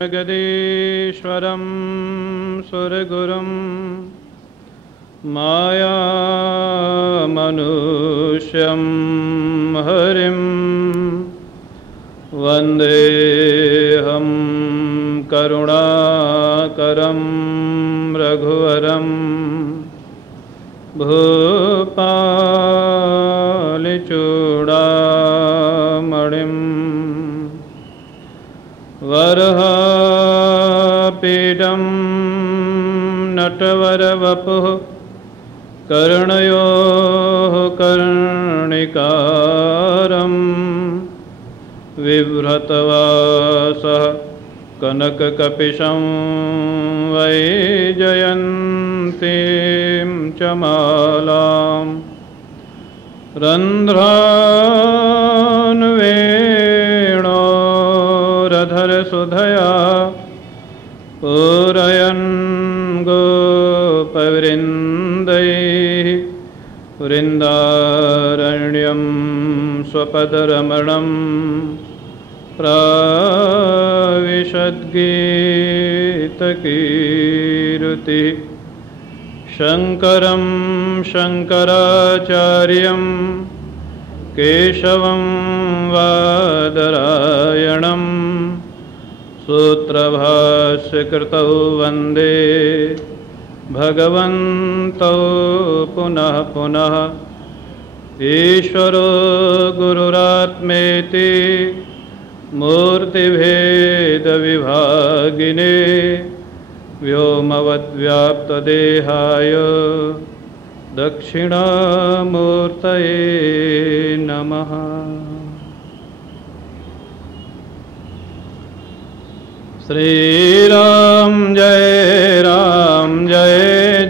जगदीश्वरं सुरगुरुं मायामनुष्यं हरिं वन्देऽहं करुणाकरं रघुवरं भूपालचूडामणिं वरहापीडं नटवरवपुः कर्णयोः कर्णिकारं बिभ्रतवासः कनककपिशं वैजयन्तीं च मालां रन्ध्रान्वेणोरधरसुधया पूरयन् गोपवृन्दैः वृन्दारण्यं स्वपदरमणं प्राविशद्गीतकीर्तिः शङ्करं शङ्कराचार्यं केशवं वादरायणं सूत्रभाष्यकृतौ वन्दे भगवन्तौ पुनः पुनः ईश्वरो गुरुरात्मेति मूर्तिभेदविभागिने व्योमवद्व्याप्तदेहाय दक्षिणामूर्तये नमः। श्रीराम जय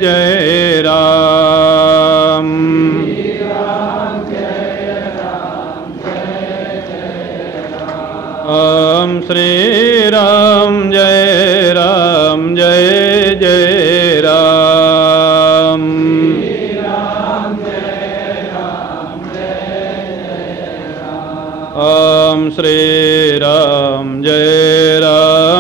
जय राम। ओम श्री राम जय राम। ओम श्री राम जय राम।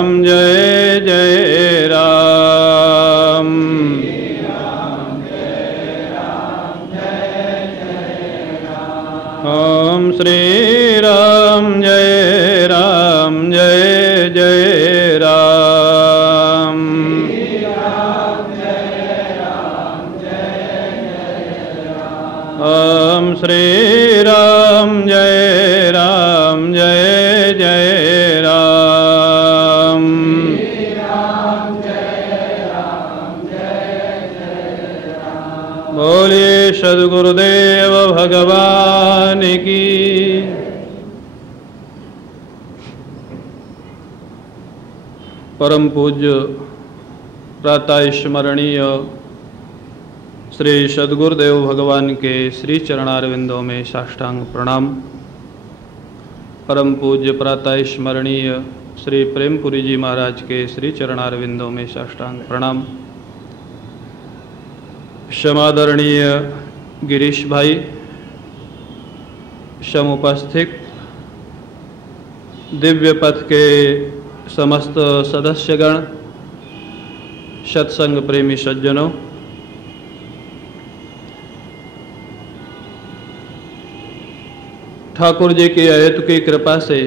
ओम श्री राम जय राम। ओम श्री राम जय राम। बोलिए सद्गुरुदेव भगवान की। परम पूज्य प्रातः स्मरणीय श्री सद्गुरुदेव भगवान के श्री चरणारविंदों में साष्टांग प्रणाम। परम पूज्य प्रातः स्मरणीय श्री प्रेमपुरी जी महाराज के श्री चरणारविंदों में साष्टांग प्रणाम। क्षमादरणीय गिरीश भाई, समुपस्थित दिव्य पथ के समस्त सदस्यगण, सत्संग प्रेमी सज्जनों, ठाकुर जी की अहेतु की कृपा से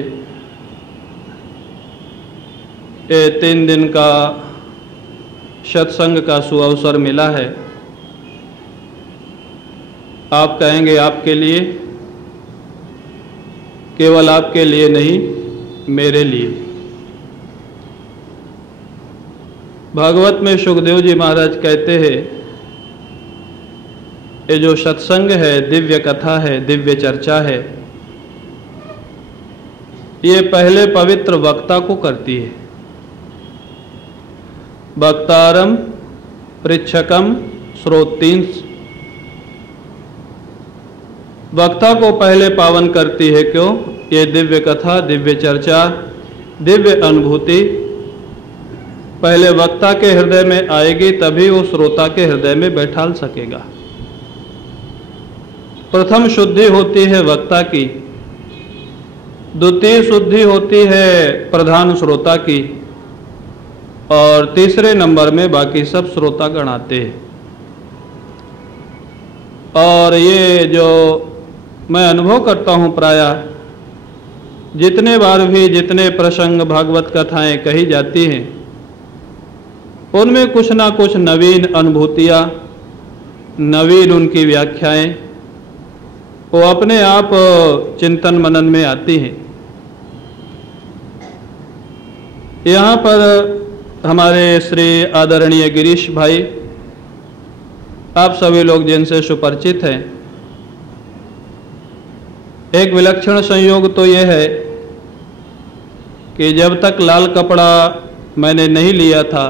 ये 3 दिन का सत्संग का सुअवसर मिला है। आप कहेंगे आपके लिए, केवल आपके लिए नहीं, मेरे लिए। भागवत में सुखदेव जी महाराज कहते हैं, ये जो सत्संग है, दिव्य कथा है, दिव्य चर्चा है, ये पहले पवित्र वक्ता को करती है। वक्तारम पृच्छकम श्रोतींस, वक्ता को पहले पावन करती है। क्यों? ये दिव्य कथा, दिव्य चर्चा, दिव्य अनुभूति पहले वक्ता के हृदय में आएगी, तभी वो श्रोता के हृदय में बैठाल सकेगा। प्रथम शुद्धि होती है वक्ता की, द्वितीय शुद्धि होती है प्रधान श्रोता की, और तीसरे नंबर में बाकी सब श्रोतागण आते हैं। और ये जो मैं अनुभव करता हूँ, प्रायः जितने बार भी जितने प्रसंग भागवत कथाएं कही जाती हैं, उनमें कुछ ना कुछ नवीन अनुभूतियाँ, नवीन उनकी व्याख्याएं वो अपने आप चिंतन मनन में आती हैं। यहाँ पर हमारे श्री आदरणीय गिरीश भाई, आप सभी लोग जिनसे सुपरिचित हैं, एक विलक्षण संयोग तो यह है कि जब तक लाल कपड़ा मैंने नहीं लिया था,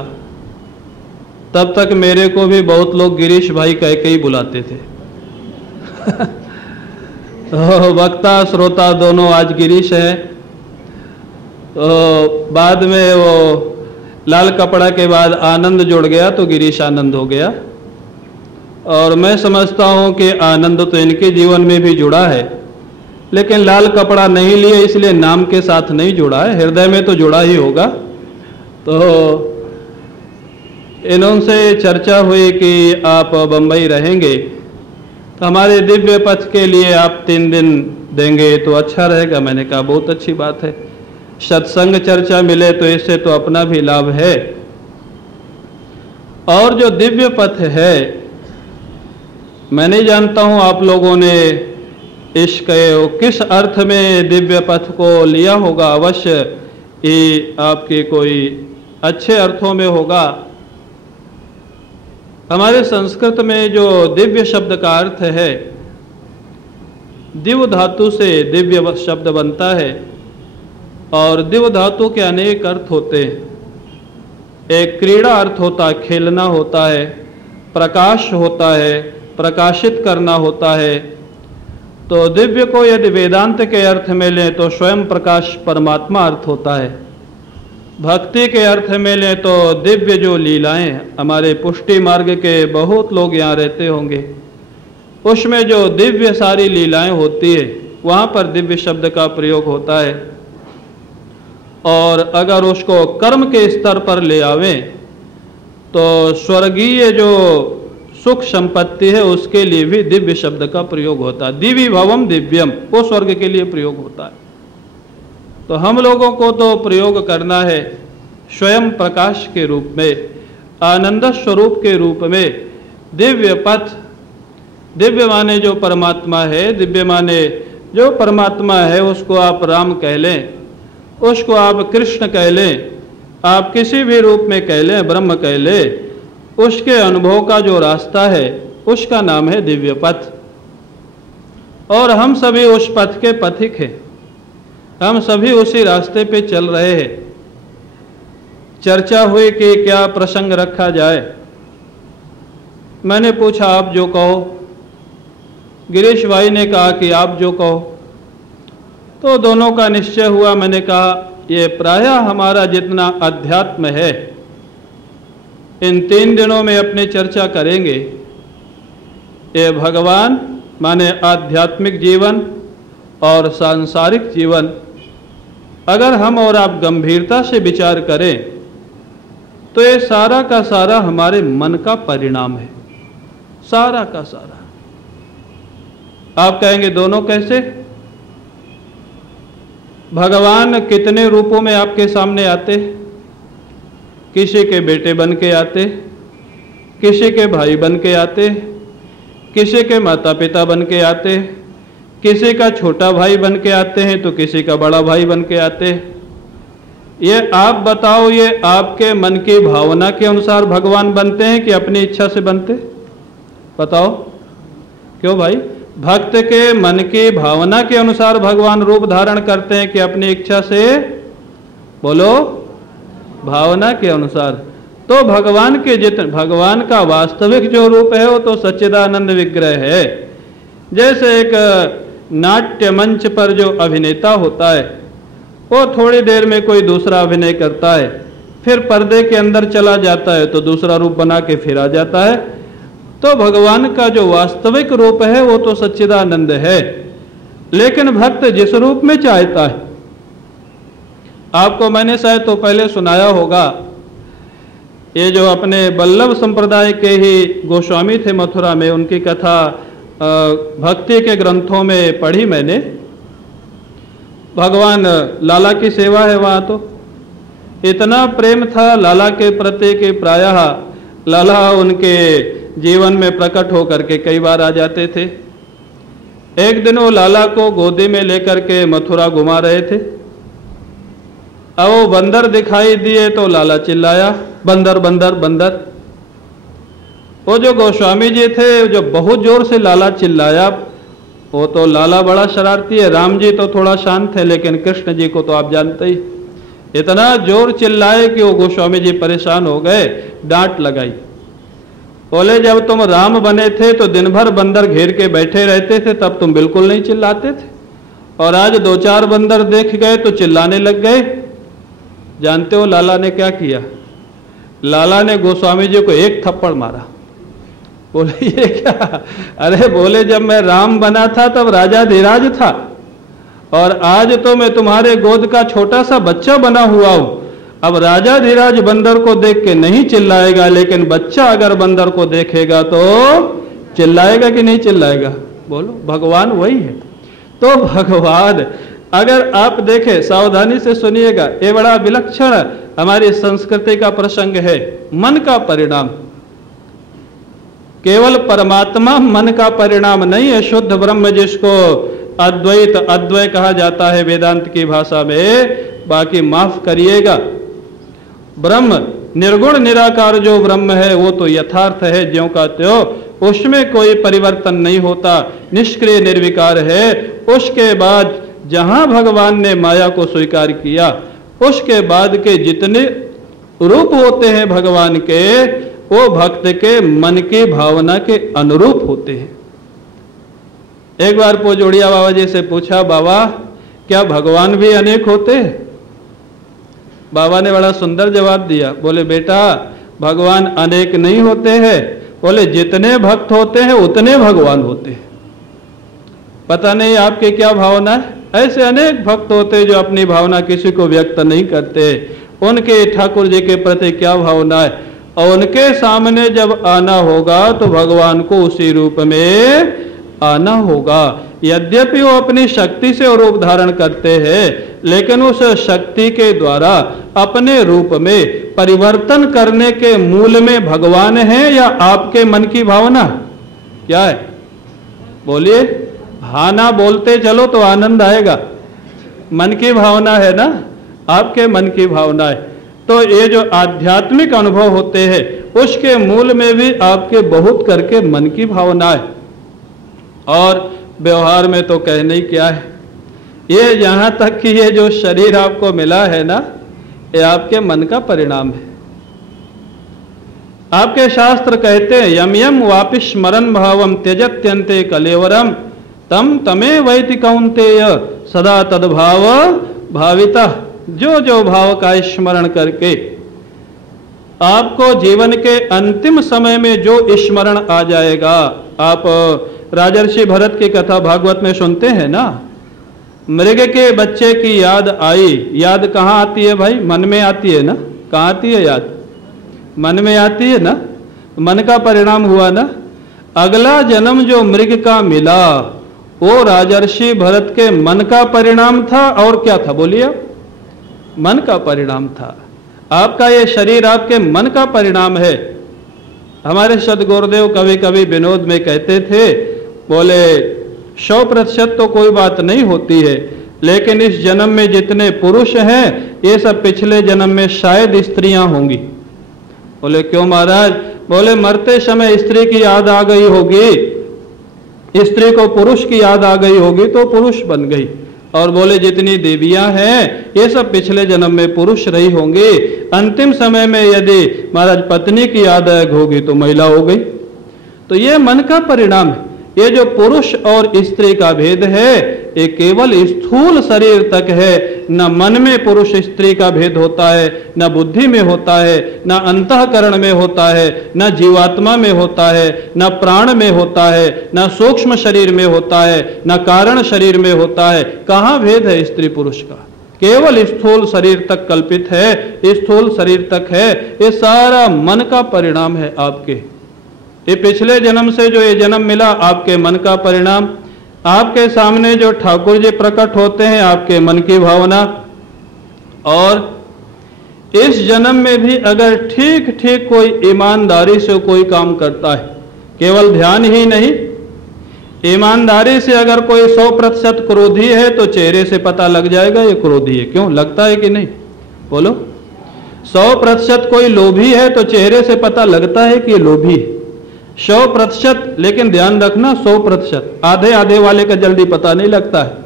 तब तक मेरे को भी बहुत लोग गिरीश भाई कह के ही बुलाते थे। तो वक्ता श्रोता दोनों आज गिरीश है। तो बाद में वो लाल कपड़ा के बाद आनंद जुड़ गया तो गिरीश आनंद हो गया। और मैं समझता हूँ कि आनंद तो इनके जीवन में भी जुड़ा है, लेकिन लाल कपड़ा नहीं लिए इसलिए नाम के साथ नहीं जुड़ा है, हृदय में तो जुड़ा ही होगा। तो इनसे चर्चा हुई कि आप बम्बई रहेंगे, तो हमारे दिव्य पथ के लिए आप 3 दिन देंगे तो अच्छा रहेगा। मैंने कहा बहुत अच्छी बात है, सत्संग चर्चा मिले तो इससे तो अपना भी लाभ है। और जो दिव्य पथ है, मैं नहीं जानता हूँ आप लोगों ने इश्क किस अर्थ में दिव्य पथ को लिया होगा, अवश्य ये आपके कोई अच्छे अर्थों में होगा। हमारे संस्कृत में जो दिव्य शब्द का अर्थ है, दिव धातु से दिव्य शब्द बनता है, और दिव धातु के अनेक अर्थ होते हैं। एक क्रीड़ा अर्थ होता है, खेलना होता है, प्रकाश होता है, प्रकाशित करना होता है। तो दिव्य को यदि वेदांत के अर्थ में लें तो स्वयं प्रकाश परमात्मा अर्थ होता है। भक्ति के अर्थ में लें तो दिव्य जो लीलाएं, हमारे पुष्टि मार्ग के बहुत लोग यहाँ रहते होंगे, उसमें जो दिव्य सारी लीलाएं होती है, वहाँ पर दिव्य शब्द का प्रयोग होता है। और अगर उसको कर्म के स्तर पर ले आवें तो स्वर्गीय जो सुख संपत्ति है उसके लिए भी दिव्य शब्द का प्रयोग होता है। दिव्य भवम दिव्यम, वो स्वर्ग के लिए प्रयोग होता है। तो हम लोगों को तो प्रयोग करना है स्वयं प्रकाश के रूप में, आनंद स्वरूप के रूप में। दिव्य पथ, दिव्य माने जो परमात्मा है, दिव्य माने जो परमात्मा है, उसको आप राम कह लें, उसको आप कृष्ण कह लें, आप किसी भी रूप में कह लें, ब्रह्म कह लें, उसके अनुभव का जो रास्ता है उसका नाम है दिव्य पथ। और हम सभी उस पथ के पथिक हैं, हम सभी उसी रास्ते पे चल रहे हैं। चर्चा हुई कि क्या प्रसंग रखा जाए। मैंने पूछा आप जो कहो। गिरीश भाई ने कहा कि आप जो कहो। तो दोनों का निश्चय हुआ। मैंने कहा ये प्रायः हमारा जितना अध्यात्म है, इन 3 दिनों में अपनी चर्चा करेंगे। ये भगवान माने आध्यात्मिक जीवन और सांसारिक जीवन, अगर हम और आप गंभीरता से विचार करें तो ये सारा का सारा हमारे मन का परिणाम है, सारा का सारा। आप कहेंगे दोनों कैसे? भगवान कितने रूपों में आपके सामने आते? किसी के बेटे बन के आते, किसी के भाई बन के आते, किसी के माता पिता बन के आते, किसी का छोटा भाई बन के आते हैं तो किसी का बड़ा भाई बन के आते। ये आप बताओ, ये आपके मन की भावना के अनुसार भगवान बनते हैं कि अपनी इच्छा से बनते? बताओ क्यों भाई? भक्त के मन की भावना के अनुसार भगवान रूप धारण करते हैं कि अपनी इच्छा से? बोलो, भावना के अनुसार। तो भगवान के भगवान का वास्तविक जो रूप है वो तो सच्चिदानंद विग्रह है। जैसे एक नाट्य मंच पर जो अभिनेता होता है, वो थोड़ी देर में कोई दूसरा अभिनय करता है, फिर पर्दे के अंदर चला जाता है तो दूसरा रूप बना के फिर आ जाता है। तो भगवान का जो वास्तविक रूप है वो तो सच्चिदानंद है, लेकिन भक्त जिस रूप में चाहता है। आपको मैंने शायद तो पहले सुनाया होगा ये जो अपने वल्लभ संप्रदाय के ही गोस्वामी थे मथुरा में, उनकी कथा भक्ति के ग्रंथों में पढ़ी मैंने। भगवान लाला की सेवा है वहाँ, तो इतना प्रेम था लाला के प्रति कि प्रायः लाला उनके जीवन में प्रकट होकर के कई बार आ जाते थे। एक दिन वो लाला को गोदी में लेकर के मथुरा घुमा रहे थे। अब वो बंदर दिखाई दिए तो लाला चिल्लाया, बंदर बंदर बंदर। वो जो गोस्वामी जी थे, जो बहुत जोर से लाला चिल्लाया, वो तो लाला बड़ा शरारती है। राम जी तो थोड़ा शांत है, लेकिन कृष्ण जी को तो आप जानते ही, इतना जोर चिल्लाए कि वो गोस्वामी जी परेशान हो गए, डांट लगाई। बोले जब तुम राम बने थे तो दिन भर बंदर घेर के बैठे रहते थे, तब तुम बिल्कुल नहीं चिल्लाते थे, और आज 2-4 बंदर देख गए तो चिल्लाने लग गए। जानते हो लाला ने क्या किया? लाला ने गोस्वामी जी को एक थप्पड़ मारा। बोले ये क्या? अरे बोले जब मैं राम बना था तब राजा धीराज था, और आज तो मैं तुम्हारे गोद का छोटा सा बच्चा बना हुआ हूं। अब राजा धीराज बंदर को देख के नहीं चिल्लाएगा, लेकिन बच्चा अगर बंदर को देखेगा तो चिल्लाएगा कि नहीं चिल्लाएगा? बोलो, भगवान वही है। तो भगवान, अगर आप देखें, सावधानी से सुनिएगा, ये बड़ा विलक्षण हमारी संस्कृति का प्रसंग है। मन का परिणाम, केवल परमात्मा मन का परिणाम नहीं है। शुद्ध ब्रह्म जिसको अद्वैत अद्वय कहा जाता है वेदांत की भाषा में, बाकी माफ करिएगा, ब्रह्म निर्गुण निराकार जो ब्रह्म है वो तो यथार्थ है, ज्यों का त्यों, उसमें कोई परिवर्तन नहीं होता, निष्क्रिय निर्विकार है। उसके बाद जहां भगवान ने माया को स्वीकार किया, उसके बाद के जितने रूप होते हैं भगवान के, वो भक्त के मन की भावना के अनुरूप होते हैं। एक बार पोजोड़िया बाबा जी से पूछा, बाबा क्या भगवान भी अनेक होते हैं? बाबा ने बड़ा सुंदर जवाब दिया। बोले बेटा, भगवान अनेक नहीं होते हैं, बोले जितने भक्त होते हैं उतने भगवान होते हैं। पता नहीं आपकी क्या भावना है, ऐसे अनेक भक्त होते हैं जो अपनी भावना किसी को व्यक्त नहीं करते, उनके ठाकुर जी के प्रति क्या भावना है, और उनके सामने जब आना होगा तो भगवान को उसी रूप में आना होगा। यद्यपि वो अपनी शक्ति से रूप धारण करते हैं, लेकिन उस शक्ति के द्वारा अपने रूप में परिवर्तन करने के मूल में भगवान है या आपके मन की भावना? क्या है? बोलिए। हाँ ना बोलते चलो तो आनंद आएगा। मन की भावना है ना, आपके मन की भावना है। तो ये जो आध्यात्मिक अनुभव होते हैं उसके मूल में भी आपके बहुत करके मन की भावना है, और व्यवहार में तो कहना ही क्या है। ये यहाँ तक कि ये जो शरीर आपको मिला है ना, ये आपके मन का परिणाम है। आपके शास्त्र कहते हैं, यम यम वापि स्मरन् भावम त्यजत्यन्ते कलेवरम तम तमे वैति कौन्तेय सदा तद्भाव भाविता। जो जो भाव का स्मरण करके आपको जीवन के अंतिम समय में जो स्मरण आ जाएगा। आप राजर्षि भरत की कथा भागवत में सुनते हैं ना, मृग के बच्चे की याद आई। याद कहाँ आती है भाई? मन में आती है ना। कहाँ आती है याद? मन में आती है ना। मन का परिणाम हुआ ना। अगला जन्म जो मृग का मिला वो राजर्षि भरत के मन का परिणाम था, और क्या था बोलिए? मन का परिणाम था। आपका ये शरीर आपके मन का परिणाम है। हमारे सद्गुरुदेव कभी कभी विनोद में कहते थे, बोले 100% तो कोई बात नहीं होती है, लेकिन इस जन्म में जितने पुरुष हैं ये सब पिछले जन्म में शायद स्त्रियां होंगी। बोले क्यों महाराज? बोले मरते समय स्त्री की याद आ गई होगी, स्त्री को पुरुष की याद आ गई होगी तो पुरुष बन गई, और बोले जितनी देवियां हैं ये सब पिछले जन्म में पुरुष रही होंगी, अंतिम समय में यदि महाराज पत्नी की याद होगी तो महिला हो गई। तो ये मन का परिणाम है। ये जो पुरुष और स्त्री का भेद है ये केवल स्थूल शरीर तक है। न मन में पुरुष स्त्री का भेद होता है, न बुद्धि में होता है, न अंतःकरण में होता है, न जीवात्मा में होता है, न प्राण में होता है, न सूक्ष्म शरीर में होता है, न कारण शरीर में होता है। कहाँ भेद है स्त्री पुरुष का? केवल स्थूल शरीर तक कल्पित है, स्थूल शरीर तक है, ये सारा मन का परिणाम है आपके। ये पिछले जन्म से जो ये जन्म मिला आपके मन का परिणाम। आपके सामने जो ठाकुर जी प्रकट होते हैं आपके मन की भावना। और इस जन्म में भी अगर ठीक ठीक कोई ईमानदारी से कोई काम करता है, केवल ध्यान ही नहीं, ईमानदारी से अगर कोई 100% क्रोधी है तो चेहरे से पता लग जाएगा ये क्रोधी है। क्यों लगता है कि नहीं? बोलो। 100% कोई लोभी है तो चेहरे से पता लगता है कि ये लोभी है। 100%, लेकिन ध्यान रखना 100%, आधे आधे वाले का जल्दी पता नहीं लगता है।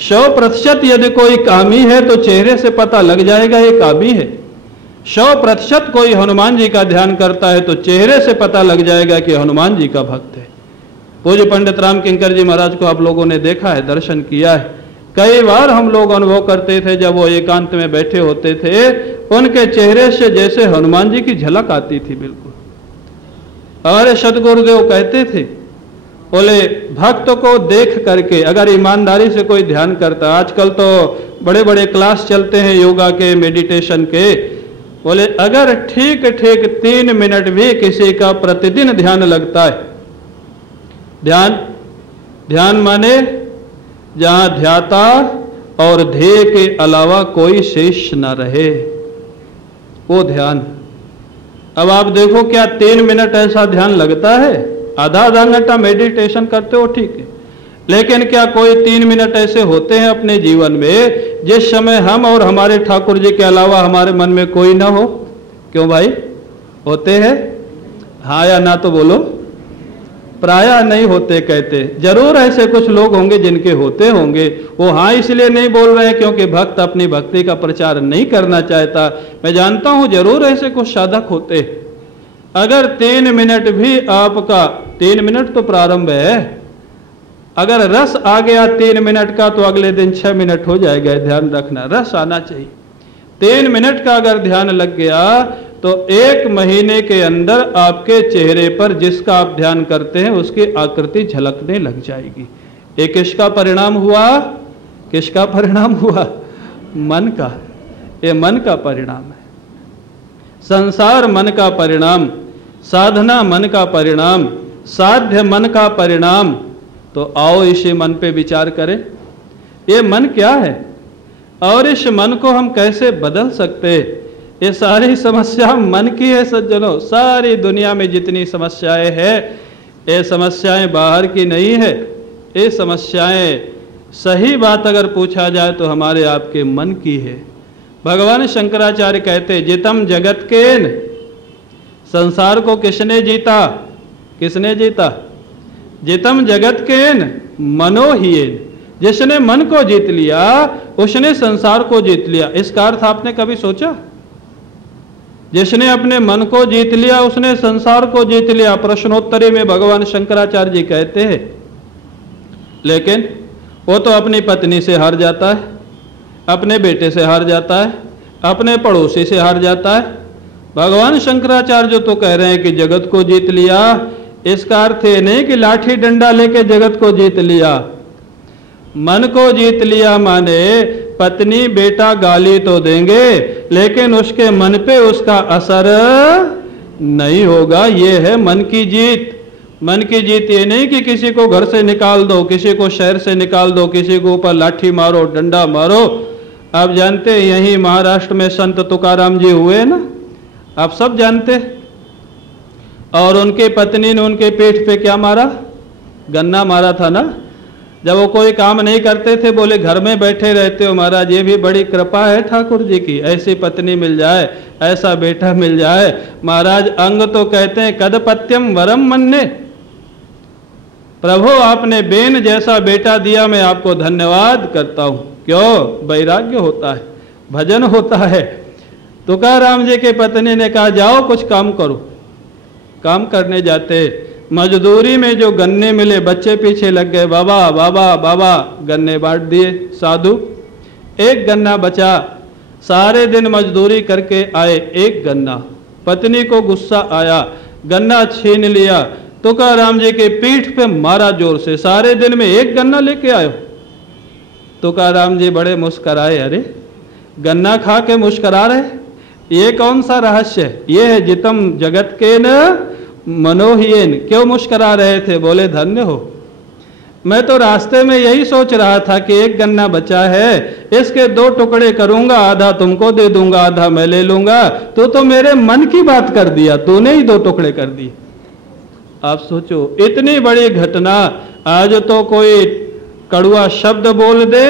100% यदि कोई कामी है तो चेहरे से पता लग जाएगा ये कामी है। 100% कोई हनुमान जी का ध्यान करता है तो चेहरे से पता लग जाएगा कि हनुमान जी का भक्त है। पूज्य पंडित राम किंकर जी महाराज को आप लोगों ने देखा है, दर्शन किया है। कई बार हम लोग अनुभव करते थे जब वो एकांत में बैठे होते थे, उनके चेहरे से जैसे हनुमान जी की झलक आती थी बिल्कुल। हमारे सदगुरुदेव कहते थे, बोले भक्त को देख करके अगर ईमानदारी से कोई ध्यान करता, आजकल तो बड़े बड़े क्लास चलते हैं योगा के, मेडिटेशन के, बोले अगर ठीक ठीक 3 मिनट भी किसी का प्रतिदिन ध्यान लगता है, ध्यान माने जहां ध्याता और ध्येय के अलावा कोई शेष न रहे, वो ध्यान। अब आप देखो क्या 3 मिनट ऐसा ध्यान लगता है? आधा घंटा मेडिटेशन करते हो ठीक है, लेकिन क्या कोई 3 मिनट ऐसे होते हैं अपने जीवन में जिस समय हम और हमारे ठाकुर जी के अलावा हमारे मन में कोई ना हो? क्यों भाई, होते हैं? हाँ या ना तो बोलो। प्रायः नहीं होते कहते, जरूर ऐसे कुछ लोग होंगे जिनके होते होंगे। वो हाँ इसलिए नहीं बोल रहे हैं क्योंकि भक्त अपनी भक्ति का प्रचार नहीं करना चाहता। मैं जानता हूं जरूर ऐसे कुछ साधक होते। अगर 3 मिनट भी आपका, 3 मिनट तो प्रारंभ है, अगर रस आ गया 3 मिनट का तो अगले दिन 6 मिनट हो जाएगा। ध्यान रखना, रस आना चाहिए। 3 मिनट का अगर ध्यान लग गया तो 1 महीने के अंदर आपके चेहरे पर जिसका आप ध्यान करते हैं उसकी आकृति झलकने लग जाएगी। ये किसका परिणाम हुआ? किसका परिणाम हुआ? मन का। ये मन का परिणाम है। संसार मन का परिणाम, साधना मन का परिणाम, साध्य मन का परिणाम। तो आओ इसी मन पे विचार करें, ये मन क्या है और इस मन को हम कैसे बदल सकते हैं। ये सारी समस्या मन की है सज्जनों। सारी दुनिया में जितनी समस्याएं हैं, ये समस्याएं बाहर की नहीं है। ये समस्याएं, सही बात अगर पूछा जाए तो हमारे आपके मन की है। भगवान शंकराचार्य कहते, जितम जगत केन, संसार को किसने जीता? किसने जीता? जितम जगत केन मनोहीन। जिसने मन को जीत लिया उसने संसार को जीत लिया। इसका अर्थ आपने कभी सोचा? जिसने अपने मन को जीत लिया उसने संसार को जीत लिया, प्रश्नोत्तरी में भगवान शंकराचार्य जी कहते हैं। लेकिन वो तो अपनी पत्नी से हार जाता है, अपने बेटे से हार जाता है, अपने पड़ोसी से हार जाता है। भगवान शंकराचार्य जो तो कह रहे हैं कि जगत को जीत लिया, इसका अर्थ ये नहीं कि लाठी डंडा लेके जगत को जीत लिया। मन को जीत लिया माने पत्नी बेटा गाली तो देंगे लेकिन उसके मन पे उसका असर नहीं होगा। ये है मन की जीत। मन की जीत ये नहीं कि किसी को घर से निकाल दो, किसी को शहर से निकाल दो, किसी को ऊपर लाठी मारो, डंडा मारो। आप जानते हैं यहीं महाराष्ट्र में संत तुकाराम जी हुए ना, आप सब जानते। और उनकी पत्नी ने उनके पीठ पे क्या मारा? गन्ना मारा था ना। जब वो कोई काम नहीं करते थे बोले घर में बैठे रहते हो महाराज, ये भी बड़ी कृपा है ठाकुर जी की, ऐसी पत्नी मिल जाए, ऐसा बेटा मिल जाए। महाराज अंग तो कहते हैं कदपत्यम वरम मन्ने, प्रभु आपने बेन जैसा बेटा दिया, मैं आपको धन्यवाद करता हूं। क्यों? वैराग्य होता है, भजन होता है। तुकाराम जी की पत्नी ने कहा जाओ कुछ काम करो। काम करने जाते, मजदूरी में जो गन्ने मिले बच्चे पीछे लग गए, बाबा बाबा बाबा, गन्ने बांट दिए साधु। 1 गन्ना बचा, सारे दिन मजदूरी करके आए, 1 गन्ना। पत्नी को गुस्सा आया, गन्ना छीन लिया, तुकाराम जी के पीठ पे मारा जोर से। सारे दिन में 1 गन्ना लेके आयो। तुकाराम जी बड़े मुस्कराए, अरे गन्ना खा के मुस्करा रहे, ये कौन सा रहस्य है? ये है जितम जगत के न मनोहियन। क्यों मुस्करा रहे थे? बोले धन्य हो, मैं तो रास्ते में यही सोच रहा था कि एक गन्ना बचा है, इसके 2 टुकड़े करूंगा, आधा तुमको दे दूंगा, आधा मैं ले लूंगा। तो मेरे मन की बात कर दिया, तूने ही 2 टुकड़े कर दिए। आप सोचो, इतनी बड़ी घटना, आज तो कोई कड़वा शब्द बोल दे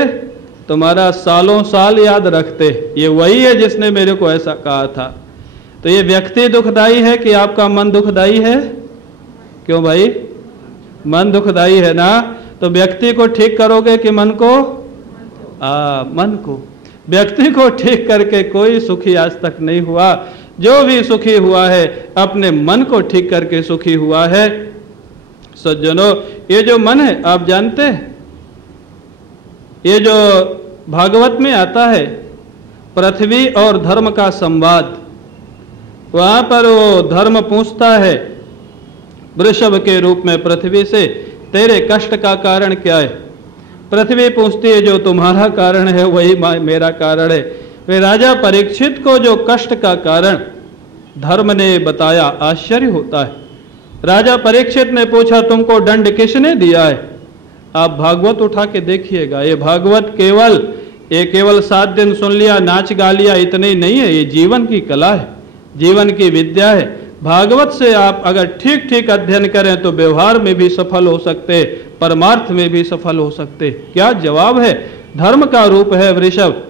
तुम्हारा सालों साल याद रखते, ये वही है जिसने मेरे को ऐसा कहा था। तो ये व्यक्ति दुखदाई है कि आपका मन दुखदाई है? क्यों भाई, मन दुखदाई है ना? तो व्यक्ति को ठीक करोगे कि मन को? मन को। व्यक्ति को ठीक करके कोई सुखी आज तक नहीं हुआ। जो भी सुखी हुआ है अपने मन को ठीक करके सुखी हुआ है। सज्जनों, ये जो मन है आप जानते हैं, ये जो भागवत में आता है पृथ्वी और धर्म का संवाद, वहां पर वो धर्म पूछता है वृषभ के रूप में पृथ्वी से, तेरे कष्ट का कारण क्या है? पृथ्वी पूछती है, जो तुम्हारा कारण है वही मेरा कारण है। वे राजा परीक्षित को जो कष्ट का कारण धर्म ने बताया, आश्चर्य होता है। राजा परीक्षित ने पूछा, तुमको दंड किसने दिया है? आप भागवत उठा के देखिएगा, ये भागवत केवल 7 दिन सुन लिया, नाच गा लिया, इतने ही नहीं है, ये जीवन की कला है, जीवन की विद्या है। भागवत से आप अगर ठीक ठीक अध्ययन करें तो व्यवहार में भी सफल हो सकते, परमार्थ में भी सफल हो सकते। क्या जवाब है? धर्म का रूप है वृषभ।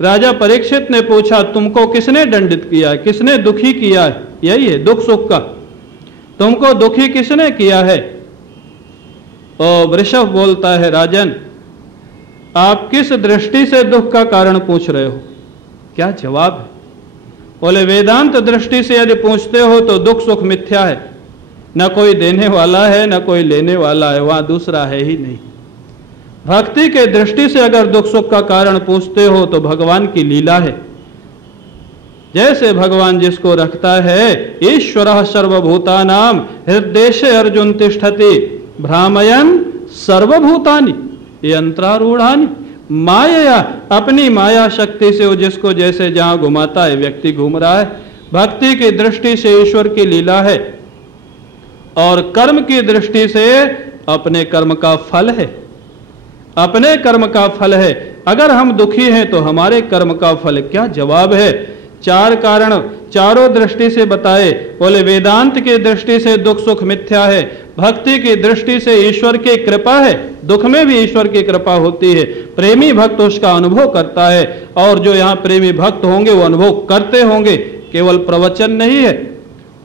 राजा परीक्षित ने पूछा, तुमको किसने दंडित किया है, किसने दुखी किया है? यही है दुख सुख का, तुमको दुखी किसने किया है? और वृषभ बोलता है, राजन आप किस दृष्टि से दुख का कारण पूछ रहे हो? क्या जवाब है? बोले, वेदांत दृष्टि से यदि पूछते हो तो दुख सुख मिथ्या है, न कोई देने वाला है न कोई लेने वाला है, वहां दूसरा है ही नहीं। भक्ति के दृष्टि से अगर दुख सुख का कारण पूछते हो तो भगवान की लीला है। जैसे भगवान जिसको रखता है, ईश्वरः सर्वभूतानां हृदयेशे अर्जुन तिष्ठति भ्रामयन् सर्वभूतानि यंत्रारूढ़ानि माया। अपनी माया शक्ति से वो जिसको जैसे जहां घुमाता है व्यक्ति घूम रहा है। भक्ति की दृष्टि से ईश्वर की लीला है और कर्म की दृष्टि से अपने कर्म का फल है, अपने कर्म का फल है। अगर हम दुखी हैं तो हमारे कर्म का फल। क्या जवाब है? 4 कारण चारों दृष्टि से बताए। बोले, वेदांत की दृष्टि से दुख सुख मिथ्या है, भक्ति की दृष्टि से ईश्वर की कृपा है, दुख में भी ईश्वर की कृपा होती है, प्रेमी भक्त उसका अनुभव करता है, और जो यहाँ प्रेमी भक्त होंगे वो अनुभव करते होंगे, केवल प्रवचन नहीं है।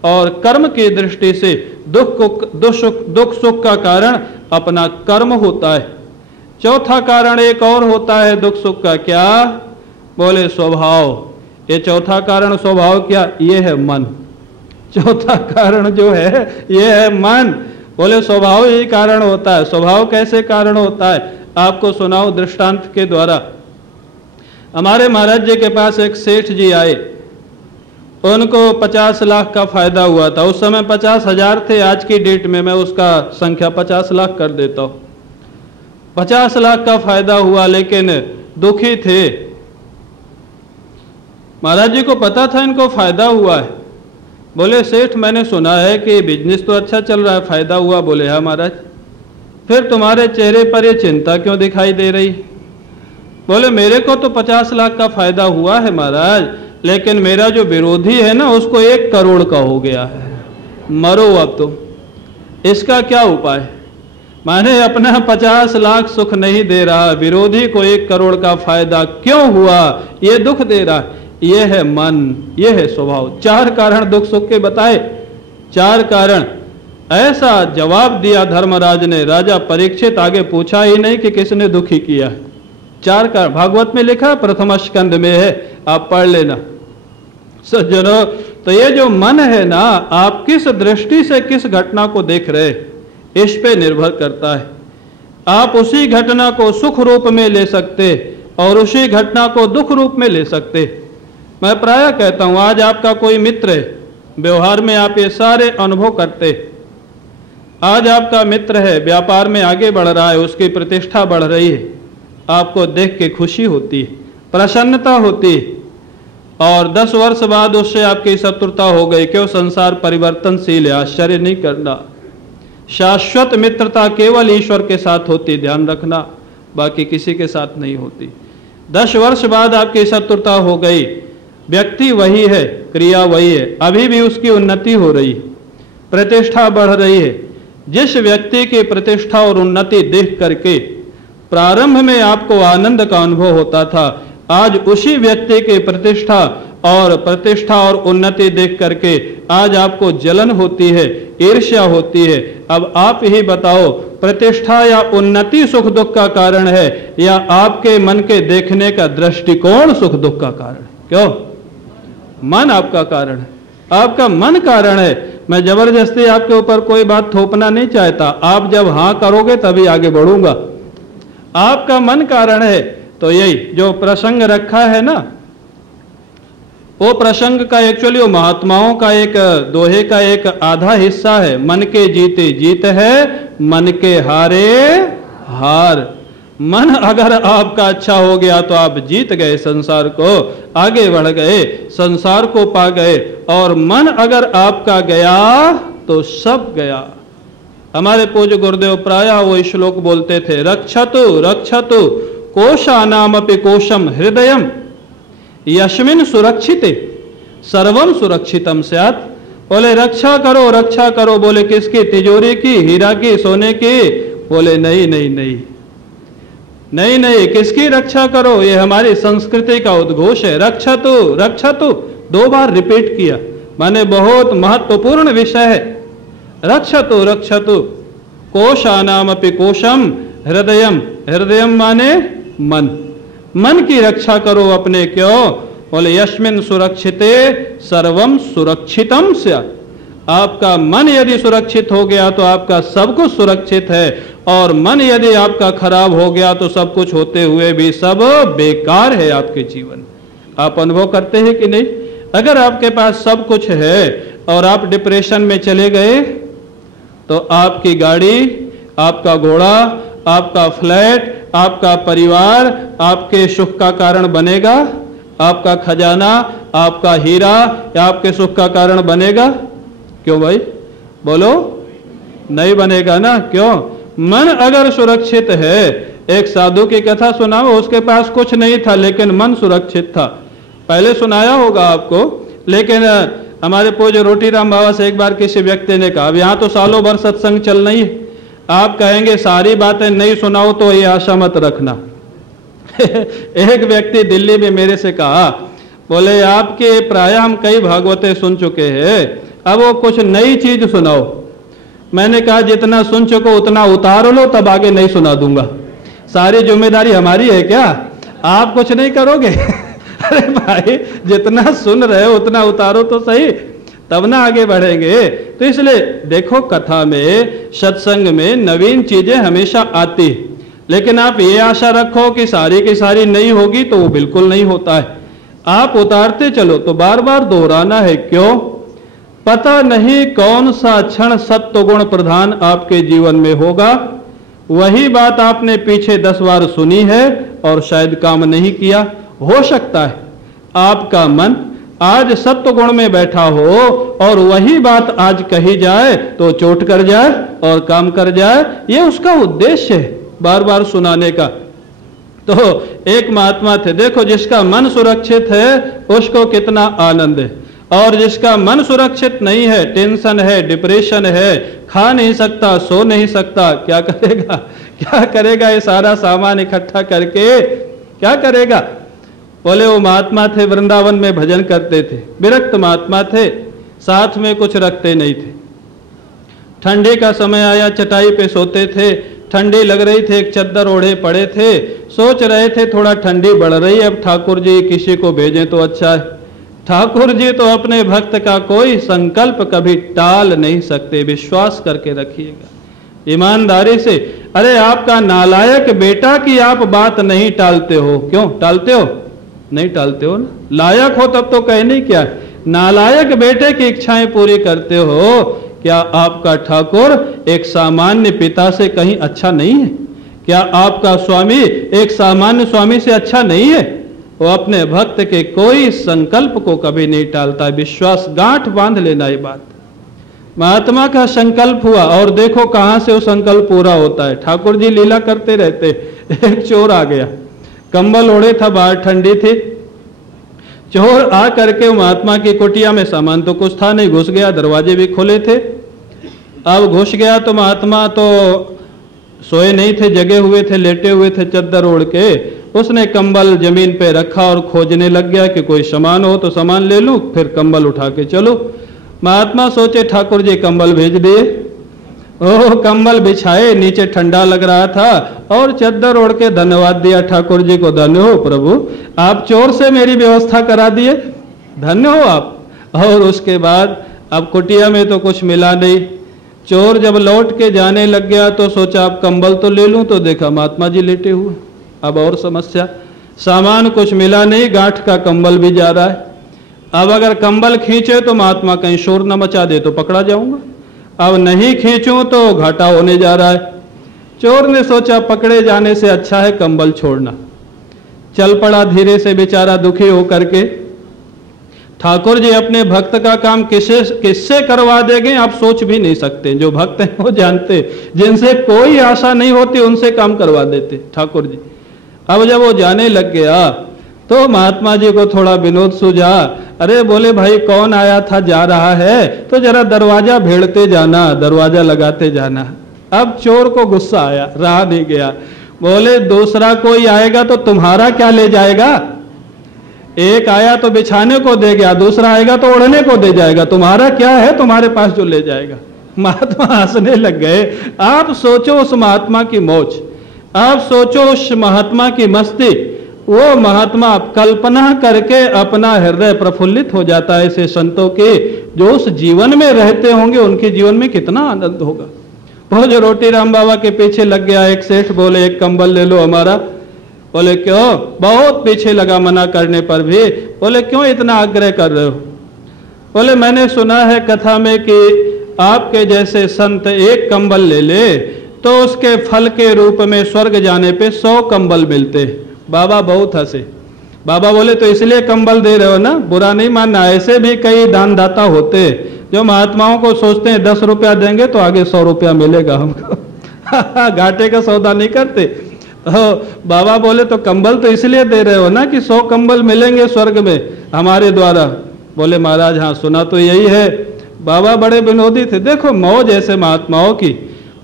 और कर्म की दृष्टि से दुख सुख का कारण अपना कर्म होता है। चौथा कारण एक और होता है दुख सुख का। क्या? बोले, स्वभाव। ये चौथा कारण स्वभाव क्या? ये है मन। चौथा कारण जो है ये है मन। बोले, स्वभाव ही कारण होता है। स्वभाव कैसे कारण होता है? आपको सुनाओ दृष्टांत के द्वारा। हमारे महाराज जी के पास एक सेठ जी आए, उनको 50 लाख का फायदा हुआ था। उस समय 50,000 थे, आज की डेट में मैं उसका संख्या 50 लाख कर देता हूं। 50 लाख का फायदा हुआ, लेकिन दुखी थे। महाराज जी को पता था इनको फायदा हुआ है। बोले, सेठ मैंने सुना है कि बिजनेस तो अच्छा चल रहा है, फायदा हुआ। बोले, हाँ महाराज। फिर तुम्हारे चेहरे पर ये चिंता क्यों दिखाई दे रही? बोले, मेरे को तो 50 लाख का फायदा हुआ है महाराज, लेकिन मेरा जो विरोधी है ना उसको 1 करोड़ का हो गया है। मरो अब तुम। इसका क्या उपाय? माने अपना 50 लाख सुख नहीं दे रहा, विरोधी को 1 करोड़ का फायदा क्यों हुआ? ये दुख दे रहा है। ये है मन, ये है स्वभाव। 4 कारण दुख सुख के बताए, 4 कारण। ऐसा जवाब दिया धर्मराज ने। राजा परीक्षित आगे पूछा ही नहीं कि किसने दुखी किया है। 4 कारण भागवत में लिखा, प्रथम स्कंद में है, आप पढ़ लेना। सज्जनों, तो ये जो मन है ना, आप किस दृष्टि से किस घटना को देख रहे, इस पे निर्भर करता है। आप उसी घटना को सुख रूप में ले सकते और उसी घटना को दुख रूप में ले सकते। मैं प्रायः कहता हूं, आज आपका कोई मित्र है, व्यवहार में आप ये सारे अनुभव करते। आज आपका मित्र है, व्यापार में आगे बढ़ रहा है, उसकी प्रतिष्ठा बढ़ रही है, आपको देख के खुशी होती है, प्रसन्नता होती है, और 10 वर्ष बाद उससे आपकी शत्रुता हो गई। क्यों? संसार परिवर्तनशील है, आश्चर्य नहीं करना। शाश्वत मित्रता केवल ईश्वर के साथ होती, ध्यान रखना, बाकी किसी के साथ नहीं होती। 10 वर्ष बाद आपकी शत्रुता हो गई, व्यक्ति वही है, क्रिया वही है, अभी भी उसकी उन्नति हो रही है, प्रतिष्ठा बढ़ रही है। जिस व्यक्ति की प्रतिष्ठा और उन्नति देख करके प्रारंभ में आपको आनंद का अनुभव होता था, आज उसी व्यक्ति की प्रतिष्ठा और उन्नति देख करके आज आपको जलन होती है, ईर्ष्या होती है। अब आप ही बताओ, प्रतिष्ठा या उन्नति सुख दुख का कारण है, या आपके मन के देखने का दृष्टिकोण सुख दुख का कारण? क्यों? मन आपका कारण है, आपका मन कारण है। मैं जबरदस्ती आपके ऊपर कोई बात थोपना नहीं चाहता, आप जब हाँ करोगे तभी आगे बढ़ूंगा। आपका मन कारण है। तो यही जो प्रसंग रखा है ना, वो प्रसंग का एक्चुअली वो महात्माओं का एक दोहे का एक आधा हिस्सा है। मन के जीते जीत है, मन के हारे हार। मन अगर आपका अच्छा हो गया तो आप जीत गए, संसार को आगे बढ़ गए, संसार को पा गए। और मन अगर आपका गया तो सब गया। हमारे पूज्य गुरुदेव प्रायः वो श्लोक बोलते थे, रक्षतु रक्षतु कोशानामपि कोशम हृदयम यस्मिन् सुरक्षिते सर्वम सुरक्षितम स्यात्। बोले रक्षा करो। बोले किसकी? तिजोरी की, हीरा की, सोने की? बोले नहीं नहीं नहीं नहीं नहीं, किसकी रक्षा करो? ये हमारी संस्कृति का उद्घोष है। रक्षतु रक्षतु 2 बार रिपीट किया, माने बहुत महत्वपूर्ण विषय है। रक्षतु रक्षतु कोशानामपि कोशम हृदयम। हृदयम माने मन। मन की रक्षा करो अपने। क्यों? बोले यस्मिन् सुरक्षिते सर्वम सुरक्षितम स्यात्। आपका मन यदि सुरक्षित हो गया तो आपका सब कुछ सुरक्षित है, और मन यदि आपका खराब हो गया तो सब कुछ होते हुए भी सब बेकार है आपके जीवन। आप अनुभव करते हैं कि नहीं? अगर आपके पास सब कुछ है और आप डिप्रेशन में चले गए तो आपकी गाड़ी, आपका घोड़ा, आपका फ्लैट, आपका परिवार आपके सुख का कारण बनेगा? आपका खजाना, आपका हीरा या आपके सुख का कारण बनेगा? क्यों भाई? बोलो, नहीं बनेगा ना। क्यों? मन अगर सुरक्षित है, एक साधु की कथा सुनाओ, उसके पास कुछ नहीं था लेकिन मन सुरक्षित था। पहले सुनाया होगा आपको, लेकिन हमारे पूज्य रोटीराम बाबा से एक बार किसी व्यक्ति ने कहा, अब यहाँ तो सालों भर सत्संग चल रही है, आप कहेंगे सारी बातें नहीं सुनाओ तो ये आशा मत रखना। एक व्यक्ति दिल्ली में मेरे से कहा, बोले आपके प्रायः हम कई भागवतें सुन चुके हैं, अब वो कुछ नई चीज सुनाओ। मैंने कहा जितना सुन चुको उतना उतार लो, तब आगे नहीं सुना दूंगा। सारी जिम्मेदारी हमारी है क्या? आप कुछ नहीं करोगे? अरे भाई, जितना सुन रहे हो उतना उतारो तो सही, तब ना आगे बढ़ेंगे। तो इसलिए देखो, कथा में, सत्संग में नवीन चीजें हमेशा आती है, लेकिन आप ये आशा रखो कि सारी की सारी नहीं होगी तो वो बिल्कुल नहीं होता है। आप उतारते चलो तो बार बार दोहराना है। क्यों? पता नहीं कौन सा क्षण सत्व गुण प्रधान आपके जीवन में होगा। वही बात आपने पीछे 10 बार सुनी है और शायद काम नहीं किया। हो सकता है आपका मन आज सत्व गुण में बैठा हो और वही बात आज कही जाए तो चोट कर जाए और काम कर जाए। ये उसका उद्देश्य है बार बार सुनाने का। तो एक महात्मा थे, देखो जिसका मन सुरक्षित है उसको कितना आनंद है, और जिसका मन सुरक्षित नहीं है, टेंशन है, डिप्रेशन है, खा नहीं सकता, सो नहीं सकता, क्या करेगा? क्या करेगा? ये सारा सामान इकट्ठा करके क्या करेगा? बोले वो महात्मा थे, वृंदावन में भजन करते थे, विरक्त महात्मा थे, साथ में कुछ रखते नहीं थे। ठंडी का समय आया, चटाई पे सोते थे, ठंडी लग रही थी, एक चद्दर ओढ़े पड़े थे, सोच रहे थे थोड़ा ठंडी बढ़ रही है, अब ठाकुर जी किसी को भेजें तो अच्छा है। ठाकुर जी तो अपने भक्त का कोई संकल्प कभी टाल नहीं सकते, विश्वास करके रखिएगा ईमानदारी से। अरे आपका नालायक बेटा की आप बात नहीं टालते हो, क्यों टालते हो? नहीं टालते हो ना। लायक हो तब तो कहने क्या है, नालायक बेटे की इच्छाएं पूरी करते हो। क्या आपका ठाकुर एक सामान्य पिता से कहीं अच्छा नहीं है? क्या आपका स्वामी एक सामान्य स्वामी से अच्छा नहीं है? वो अपने भक्त के कोई संकल्प को कभी नहीं टालता। विश्वास गांठ बांध लेना ये बात। महात्मा का संकल्प हुआ और देखो कहां से वो संकल्प पूरा होता है। ठाकुर जी लीला करते रहते। एक चोर आ गया, कंबल ओढ़े था, बाहर ठंडी थी। चोर आ करके महात्मा की कुटिया में, सामान तो कुछ था नहीं, घुस गया, दरवाजे भी खुले थे। अब घुस गया तो महात्मा तो सोए नहीं थे, जगे हुए थे, लेटे हुए थे चद्दर ओढ़ के। उसने कंबल जमीन पे रखा और खोजने लग गया कि कोई सामान हो तो सामान ले लूं, फिर कंबल उठा के चलो। महात्मा सोचे ठाकुर जी कंबल भेज दिए। ओह, कंबल बिछाए, नीचे ठंडा लग रहा था और चद्दर ओढ़ के धन्यवाद दिया, ठाकुर जी को धन्य हो प्रभु, आप चोर से मेरी व्यवस्था करा दिए, धन्य हो आप। और उसके बाद अब कुटिया में तो कुछ मिला नहीं। चोर जब लौट के जाने लग गया तो सोचा अब कंबल तो ले लूं, तो देखा महात्मा जी लेटे हुए। अब और समस्या, सामान कुछ मिला नहीं, गांठ का कंबल भी जा रहा है। अब अगर कंबल खींचे तो महात्मा कहीं शोर न मचा दे तो पकड़ा जाऊंगा, अब नहीं खींचूं तो घाटा होने जा रहा है। चोर ने सोचा पकड़े जाने से अच्छा है कंबल छोड़ना। चल पड़ा धीरे से बेचारा दुखी होकर के। ठाकुर जी अपने भक्त का काम किससे करवा देंगे आप सोच भी नहीं सकते। जो भक्त हैं वो जानते, जिनसे कोई आशा नहीं होती उनसे काम करवा देते ठाकुर जी। अब जब वो जाने लग गया तो महात्मा जी को थोड़ा विनोद सूझा। अरे बोले भाई कौन आया था, जा रहा है तो जरा दरवाजा भेड़ते जाना, दरवाजा लगाते जाना। अब चोर को गुस्सा आया, रहा नहीं गया। बोले दूसरा कोई आएगा तो तुम्हारा क्या ले जाएगा? एक आया तो बिछाने को दे गया, दूसरा आएगा तो ओढ़ने को दे जाएगा, तुम्हारा क्या है तुम्हारे पास जो ले जाएगा? महात्मा हंसने लग गए। आप सोचो उस महात्मा की मौज, आप सोचो उस महात्मा की मस्ती। वो महात्मा कल्पना करके अपना हृदय प्रफुल्लित हो जाता है ऐसे संतों के, जो उस जीवन में रहते होंगे उनके जीवन में कितना आनंद होगा। वो जो रोटी राम बाबा के पीछे लग गया, एक सेठ बोले एक कंबल ले लो हमारा। बोले क्यों? बहुत पीछे लगा मना करने पर भी। बोले क्यों इतना आग्रह कर रहे हो? बोले मैंने सुना है कथा में कि आपके जैसे संत एक कंबल ले ले तो उसके फल के रूप में स्वर्ग जाने पे 100 कंबल मिलते। बाबा बहुत हंसे। बाबा बोले तो इसलिए कंबल दे रहे हो ना, बुरा नहीं मानना, ऐसे भी कई दानदाता होते जो महात्माओं को सोचते हैं 10 रुपया देंगे तो आगे 100 रुपया मिलेगा हमको घाटे का सौदा नहीं करते। तो बाबा बोले तो कंबल तो इसलिए दे रहे हो ना कि 100 कंबल मिलेंगे स्वर्ग में हमारे द्वारा। बोले महाराज हाँ सुना तो यही है। बाबा बड़े विनोदी थे, देखो मौज ऐसे महात्माओं की।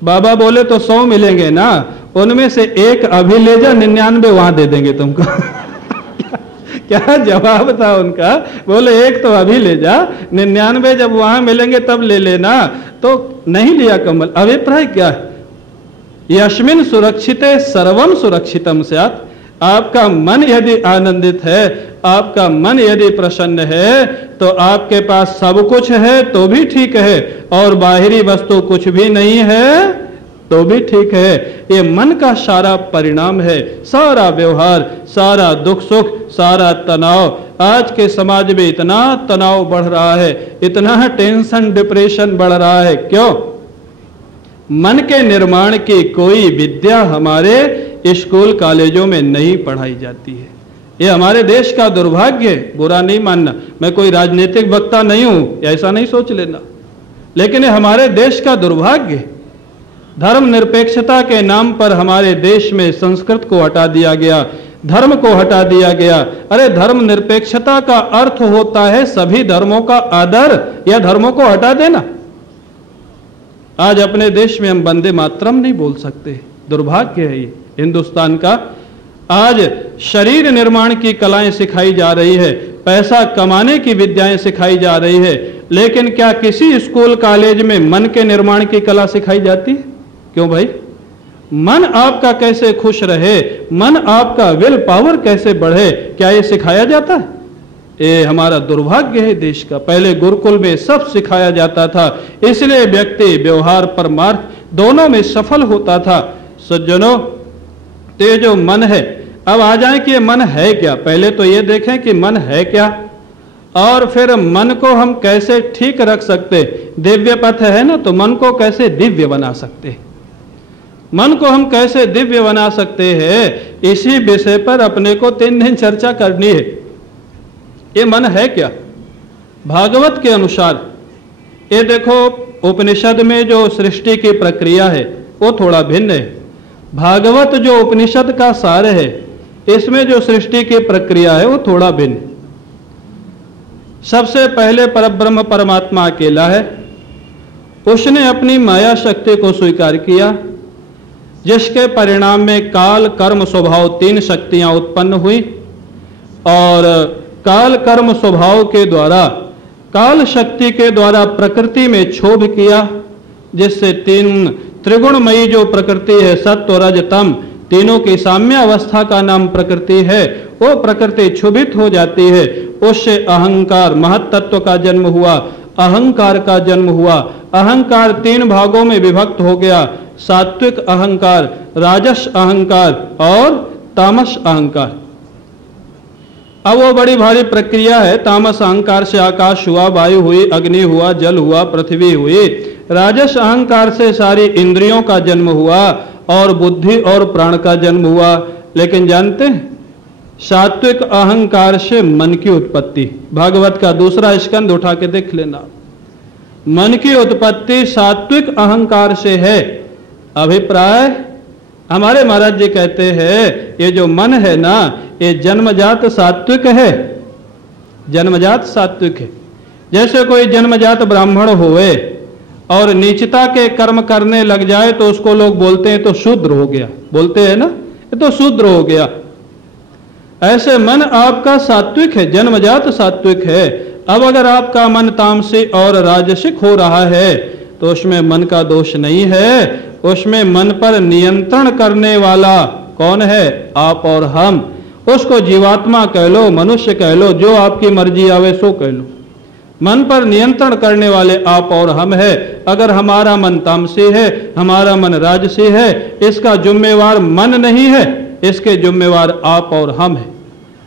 बाबा बोले तो 100 मिलेंगे ना, उनमें से एक अभी ले जा, 99 वहां दे देंगे तुमको क्या जवाब था उनका? बोले एक तो अभी ले जा, 99 जब वहां मिलेंगे तब ले लेना। तो नहीं लिया कंबल। अभिप्राय क्या है? यस्मिन् सुरक्षिते सर्वम सुरक्षितम स्यात्। आपका मन यदि आनंदित है, आपका मन यदि प्रसन्न है, तो आपके पास सब कुछ है तो भी ठीक है, और बाहरी वस्तु कुछ भी नहीं है तो भी ठीक है। ये मन का सारा परिणाम है। सारा व्यवहार, सारा दुख सुख, सारा तनाव। आज के समाज में इतना तनाव बढ़ रहा है, इतना टेंशन डिप्रेशन बढ़ रहा है, क्यों? मन के निर्माण की कोई विद्या हमारे स्कूल कॉलेजों में नहीं पढ़ाई जाती है। ये हमारे देश का दुर्भाग्य है, बुरा नहीं मानना, मैं कोई राजनीतिक वक्ता नहीं हूं, ऐसा नहीं सोच लेना, लेकिन ये हमारे देश का दुर्भाग्य है। धर्म निरपेक्षता के नाम पर हमारे देश में संस्कृत को हटा दिया गया, धर्म को हटा दिया गया। अरे धर्म निरपेक्षता का अर्थ होता है सभी धर्मों का आदर, या धर्मों को हटा देना। आज अपने देश में हम वंदे मातरम नहीं बोल सकते, दुर्भाग्य है ये हिंदुस्तान का। आज शरीर निर्माण की कलाएं सिखाई जा रही है, पैसा कमाने की विद्याएं सिखाई जा रही है, लेकिन क्या किसी स्कूल कॉलेज में मन के निर्माण की कला सिखाई जाती है? क्यों भाई? मन आपका कैसे खुश रहे, मन आपका विल पावर कैसे बढ़े, क्या ये सिखाया जाता है? ये हमारा दुर्भाग्य है देश का। पहले गुरुकुल में सब सिखाया जाता था, इसलिए व्यक्ति व्यवहार परमार्थ दोनों में सफल होता था। सज्जनों, तो जो मन है, अब आ जाए कि ये मन है क्या। पहले तो ये देखें कि मन है क्या, और फिर मन को हम कैसे ठीक रख सकते। दिव्य पथ है ना, तो मन को कैसे दिव्य बना सकते। मन को हम कैसे दिव्य बना सकते हैं, इसी विषय पर अपने को 3 दिन चर्चा करनी है। ये मन है क्या भागवत के अनुसार? ये देखो, उपनिषद में जो सृष्टि की प्रक्रिया है वो थोड़ा भिन्न है। भागवत जो उपनिषद का सार है, इसमें जो सृष्टि की प्रक्रिया है वो थोड़ा भिन्न। सबसे पहले परब्रह्म परमात्मा अकेला है। उसने अपनी माया शक्ति को स्वीकार किया, जिसके परिणाम में काल कर्म स्वभाव 3 शक्तियां उत्पन्न हुई, और काल कर्म स्वभाव के द्वारा, काल शक्ति के द्वारा प्रकृति में क्षोभ किया, जिससे 3 त्रिगुणमयी जो प्रकृति है, सत्व रज तम, तीनों की साम्य अवस्था का नाम प्रकृति है, वो प्रकृति क्षुभित हो जाती है। उससे अहंकार महत तत्व का जन्म हुआ, अहंकार का जन्म हुआ। अहंकार 3 भागों में विभक्त हो गया, सात्विक अहंकार, राजस अहंकार और तामस अहंकार। अब वो बड़ी भारी प्रक्रिया है। तामस अहंकार से आकाश हुआ, वायु हुई, अग्नि हुआ, जल हुआ, पृथ्वी हुई। राजस अहंकार से सारी इंद्रियों का जन्म हुआ और बुद्धि और प्राण का जन्म हुआ। लेकिन जानते हैं, सात्विक अहंकार से मन की उत्पत्ति, भागवत का 2रा स्कंद उठा के देख लेना, मन की उत्पत्ति सात्विक अहंकार से है। अभिप्राय हमारे महाराज जी कहते हैं, ये जो मन है ना, ये जन्मजात सात्विक है, जन्मजात सात्विक है। जैसे कोई जन्मजात ब्राह्मण होवे और नीचता के कर्म करने लग जाए तो उसको लोग बोलते हैं तो शूद्र हो गया, बोलते हैं ना, ये तो शूद्र हो गया। ऐसे मन आपका सात्विक है, जन्मजात सात्विक है। अब अगर आपका मन तामसी और राजसिक हो रहा है तो उसमें मन का दोष नहीं है, उसमें मन पर नियंत्रण करने वाला कौन है? आप और हम। उसको जीवात्मा कह लो, मनुष्य कह लो, जो आपकी मर्जी आवे सो कह लो। मन पर नियंत्रण करने वाले आप और हम है। अगर हमारा मन तामसी है, हमारा मन राजसी है, इसका जिम्मेवार मन नहीं है, इसके जिम्मेवार आप और हम है।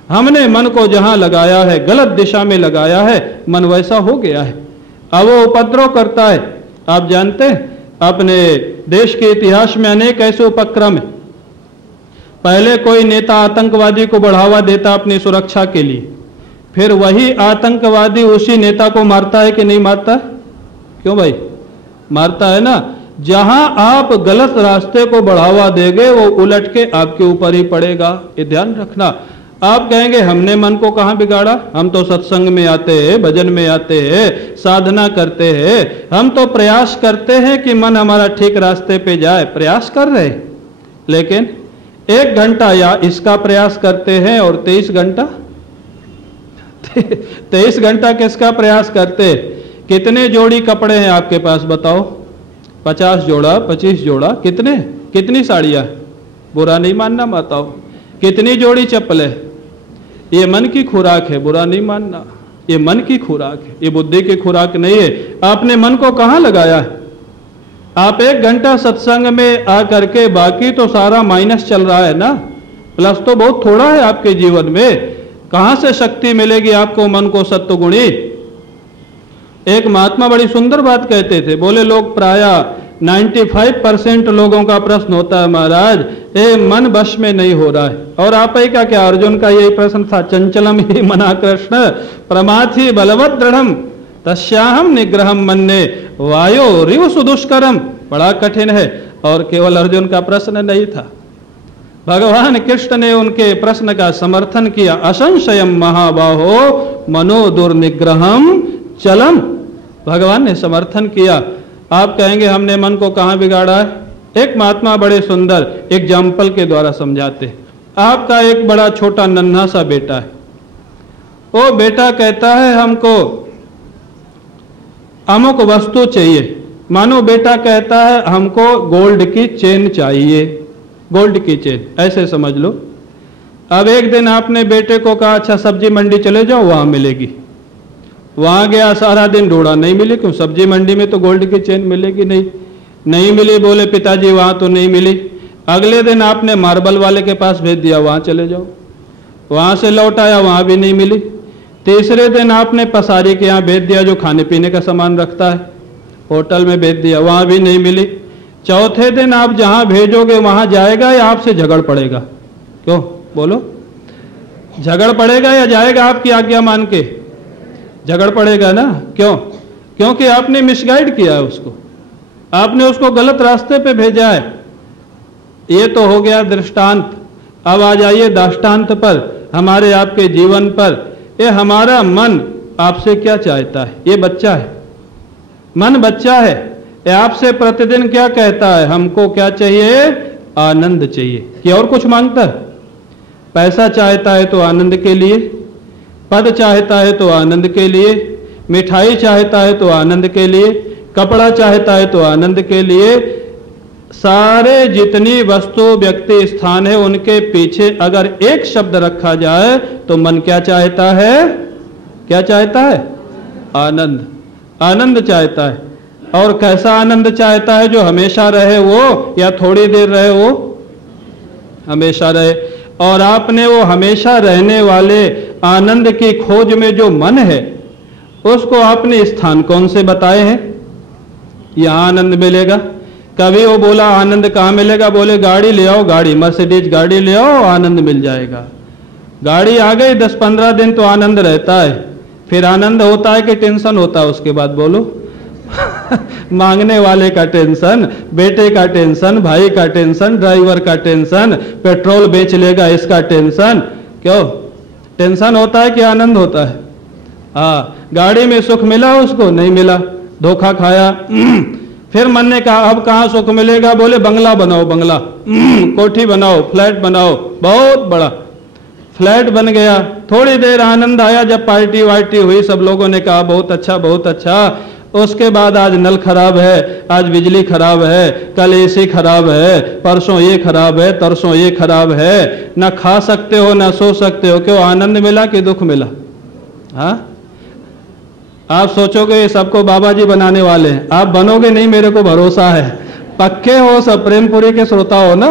हमने मन को जहां लगाया है, गलत दिशा में लगाया है, मन वैसा हो गया है। अब वो उपद्रव करता है। आप जानते हैं, अपने देश के इतिहास में अनेक ऐसे उपक्रम है। पहले कोई नेता आतंकवादी को बढ़ावा देता अपनी सुरक्षा के लिए, फिर वही आतंकवादी उसी नेता को मारता है कि नहीं मारता? क्यों भाई? मारता है ना। जहां आप गलत रास्ते को बढ़ावा देंगे, वो उलट के आपके ऊपर ही पड़ेगा। ये ध्यान रखना। आप कहेंगे हमने मन को कहां बिगाड़ा, हम तो सत्संग में आते हैं, भजन में आते हैं, साधना करते हैं, हम तो प्रयास करते हैं कि मन हमारा ठीक रास्ते पे जाए, प्रयास कर रहे हैं। लेकिन 1 घंटा या इसका प्रयास करते हैं और 23 घंटा 23 घंटा किसका प्रयास करते हैं? कितने जोड़ी कपड़े हैं आपके पास बताओ? 50 जोड़ा, 25 जोड़ा, कितनी साड़ियां? बुरा नहीं मानना माताओ। कितनी जोड़ी चप्पल है? ये मन की खुराक है, बुरा नहीं मानना। ये मन की खुराक है, ये बुद्धि की खुराक नहीं है। आपने मन को कहां लगाया है? आप 1 घंटा सत्संग में आ करके, बाकी तो सारा माइनस चल रहा है ना, प्लस तो बहुत थोड़ा है आपके जीवन में। कहां से शक्ति मिलेगी आपको मन को सत्वगुणी? एक महात्मा बड़ी सुंदर बात कहते थे, बोले लोग प्राय 95% लोगों का प्रश्न होता है, महाराज ये मन वश में नहीं हो रहा है। और आप ही का क्या? अर्जुन का यही प्रश्न था, चंचलम ही मना कृष्ण प्रमाथि बलवत दृढ़म तस्याहम निग्रहम मन्ने वायो रिव सुदुष्करम। बड़ा कठिन है। और केवल अर्जुन का प्रश्न नहीं था, भगवान कृष्ण ने उनके प्रश्न का समर्थन किया। असंशयम महाबाहो मनो दुर्निग्रहम चलम, भगवान ने समर्थन किया। आप कहेंगे हमने मन को कहां बिगाड़ा है? एक महात्मा बड़े सुंदर एग्जाम्पल के द्वारा समझाते हैं। आपका एक बड़ा छोटा नन्हा सा बेटा है। वो बेटा कहता है हमको अमुक वस्तु चाहिए। मानो बेटा कहता है हमको गोल्ड की चेन चाहिए, गोल्ड की चेन, ऐसे समझ लो। अब एक दिन आपने बेटे को कहा अच्छा सब्जी मंडी चले जाओ, वहां मिलेगी। वहां गया, सारा दिन ढूंढा, नहीं मिली। क्यों? सब्जी मंडी में तो गोल्ड की चेन मिलेगी नहीं मिली। बोले पिताजी वहां तो नहीं मिली। अगले दिन आपने मार्बल वाले के पास भेज दिया, वहां चले जाओ। वहां से लौट आया, वहां भी नहीं मिली। तीसरे दिन आपने पसारी के यहाँ भेज दिया, जो खाने पीने का सामान रखता है, होटल में भेज दिया, वहां भी नहीं मिली। चौथे दिन आप जहां भेजोगे वहां जाएगा या आपसे झगड़ पड़ेगा? क्यों बोलो? झगड़ पड़ेगा या जाएगा आपकी आज्ञा मान के? झगड़ पड़ेगा ना। क्यों? क्योंकि आपने मिसगाइड किया है उसको, आपने उसको गलत रास्ते पे भेजा है। ये तो हो गया दृष्टांत। अब आ जाइए दाष्टांत पर, हमारे आपके जीवन पर। ये हमारा मन आपसे क्या चाहता है? ये बच्चा है, मन बच्चा है। ये आपसे प्रतिदिन क्या कहता है? हमको क्या चाहिए? आनंद चाहिए। कि और कुछ मांगता है? पैसा चाहता है तो आनंद के लिए, पद चाहता है तो आनंद के लिए, मिठाई चाहता है तो आनंद के लिए, कपड़ा चाहता है तो आनंद के लिए। सारे जितनी वस्तु, व्यक्ति, स्थान है, उनके पीछे अगर एक शब्द रखा जाए तो मन क्या चाहता है? क्या चाहता है? आनंद। आनंद चाहता है। और कैसा आनंद चाहता है? जो हमेशा रहे वो, या थोड़ी देर रहे वो? हमेशा रहे। और आपने वो हमेशा रहने वाले आनंद की खोज में जो मन है, उसको आपने स्थान कौन से बताए हैं? यहां आनंद मिलेगा। कभी वो बोला आनंद कहां मिलेगा? बोले गाड़ी ले आओ, गाड़ी, मर्सिडीज गाड़ी ले आओ, आनंद मिल जाएगा। गाड़ी आ गई, 10-15 दिन तो आनंद रहता है। फिर आनंद होता है कि टेंशन होता है उसके बाद? बोलो। मांगने वाले का टेंशन, बेटे का टेंशन, भाई का टेंशन, ड्राइवर का टेंशन, पेट्रोल बेच लेगा इसका टेंशन। क्यों टेंशन होता है कि आनंद होता है? हाँ, गाड़ी में सुख मिला उसको? नहीं मिला, धोखा खाया। फिर मन ने कहा अब कहां सुख मिलेगा? बोले बंगला बनाओ, बंगला, कोठी बनाओ, फ्लैट बनाओ, बहुत बड़ा फ्लैट बन गया। थोड़ी देर आनंद आया जब पार्टी वार्टी हुई, सब लोगों ने कहा बहुत अच्छा, बहुत अच्छा। उसके बाद आज नल खराब है, आज बिजली खराब है, कल एसी खराब है, परसों ये खराब है, तरसों ये खराब है। ना खा सकते हो ना सो सकते हो। क्यों? आनंद मिला कि दुख मिला? हाँ, आप सोचोगे ये सबको बाबा जी बनाने वाले हैं, आप बनोगे नहीं, मेरे को भरोसा है। पक्के हो सब, प्रेमपुरी के श्रोता हो ना।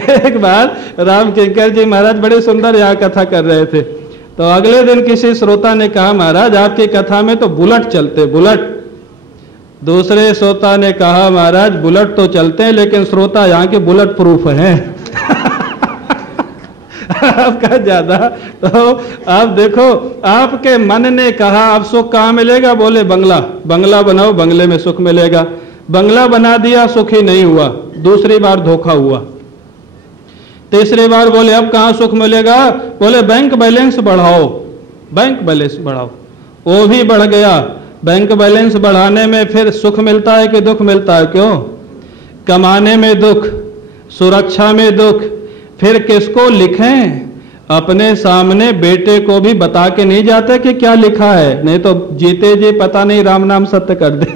एक बार राम किंकर जी महाराज बड़े सुंदर यहाँ कथा कर रहे थे, तो अगले दिन किसी श्रोता ने कहा महाराज आपकी कथा में तो बुलेट चलते, बुलेट। दूसरे श्रोता ने कहा महाराज बुलेट तो चलते हैं लेकिन श्रोता यहाँ के बुलेट प्रूफ हैं। आपका ज्यादा तो आप देखो, आपके मन ने कहा अब सुख कहाँ मिलेगा? बोले बंगला, बंगला बनाओ, बंगले में सुख मिलेगा। बंगला बना दिया, सुखी नहीं हुआ, दूसरी बार धोखा हुआ। तीसरी बार बोले अब कहां सुख मिलेगा? बोले बैंक बैलेंस बढ़ाओ, बैंक बैलेंस बढ़ाओ, वो भी बढ़ गया। बैंक बैलेंस बढ़ाने में फिर सुख मिलता है कि दुख मिलता है? क्यों? कमाने में दुख, सुरक्षा में दुख। फिर किसको लिखें? अपने सामने बेटे को भी बता के नहीं जाते कि क्या लिखा है, नहीं तो जीते जी पता नहीं राम नाम सत्य कर दे।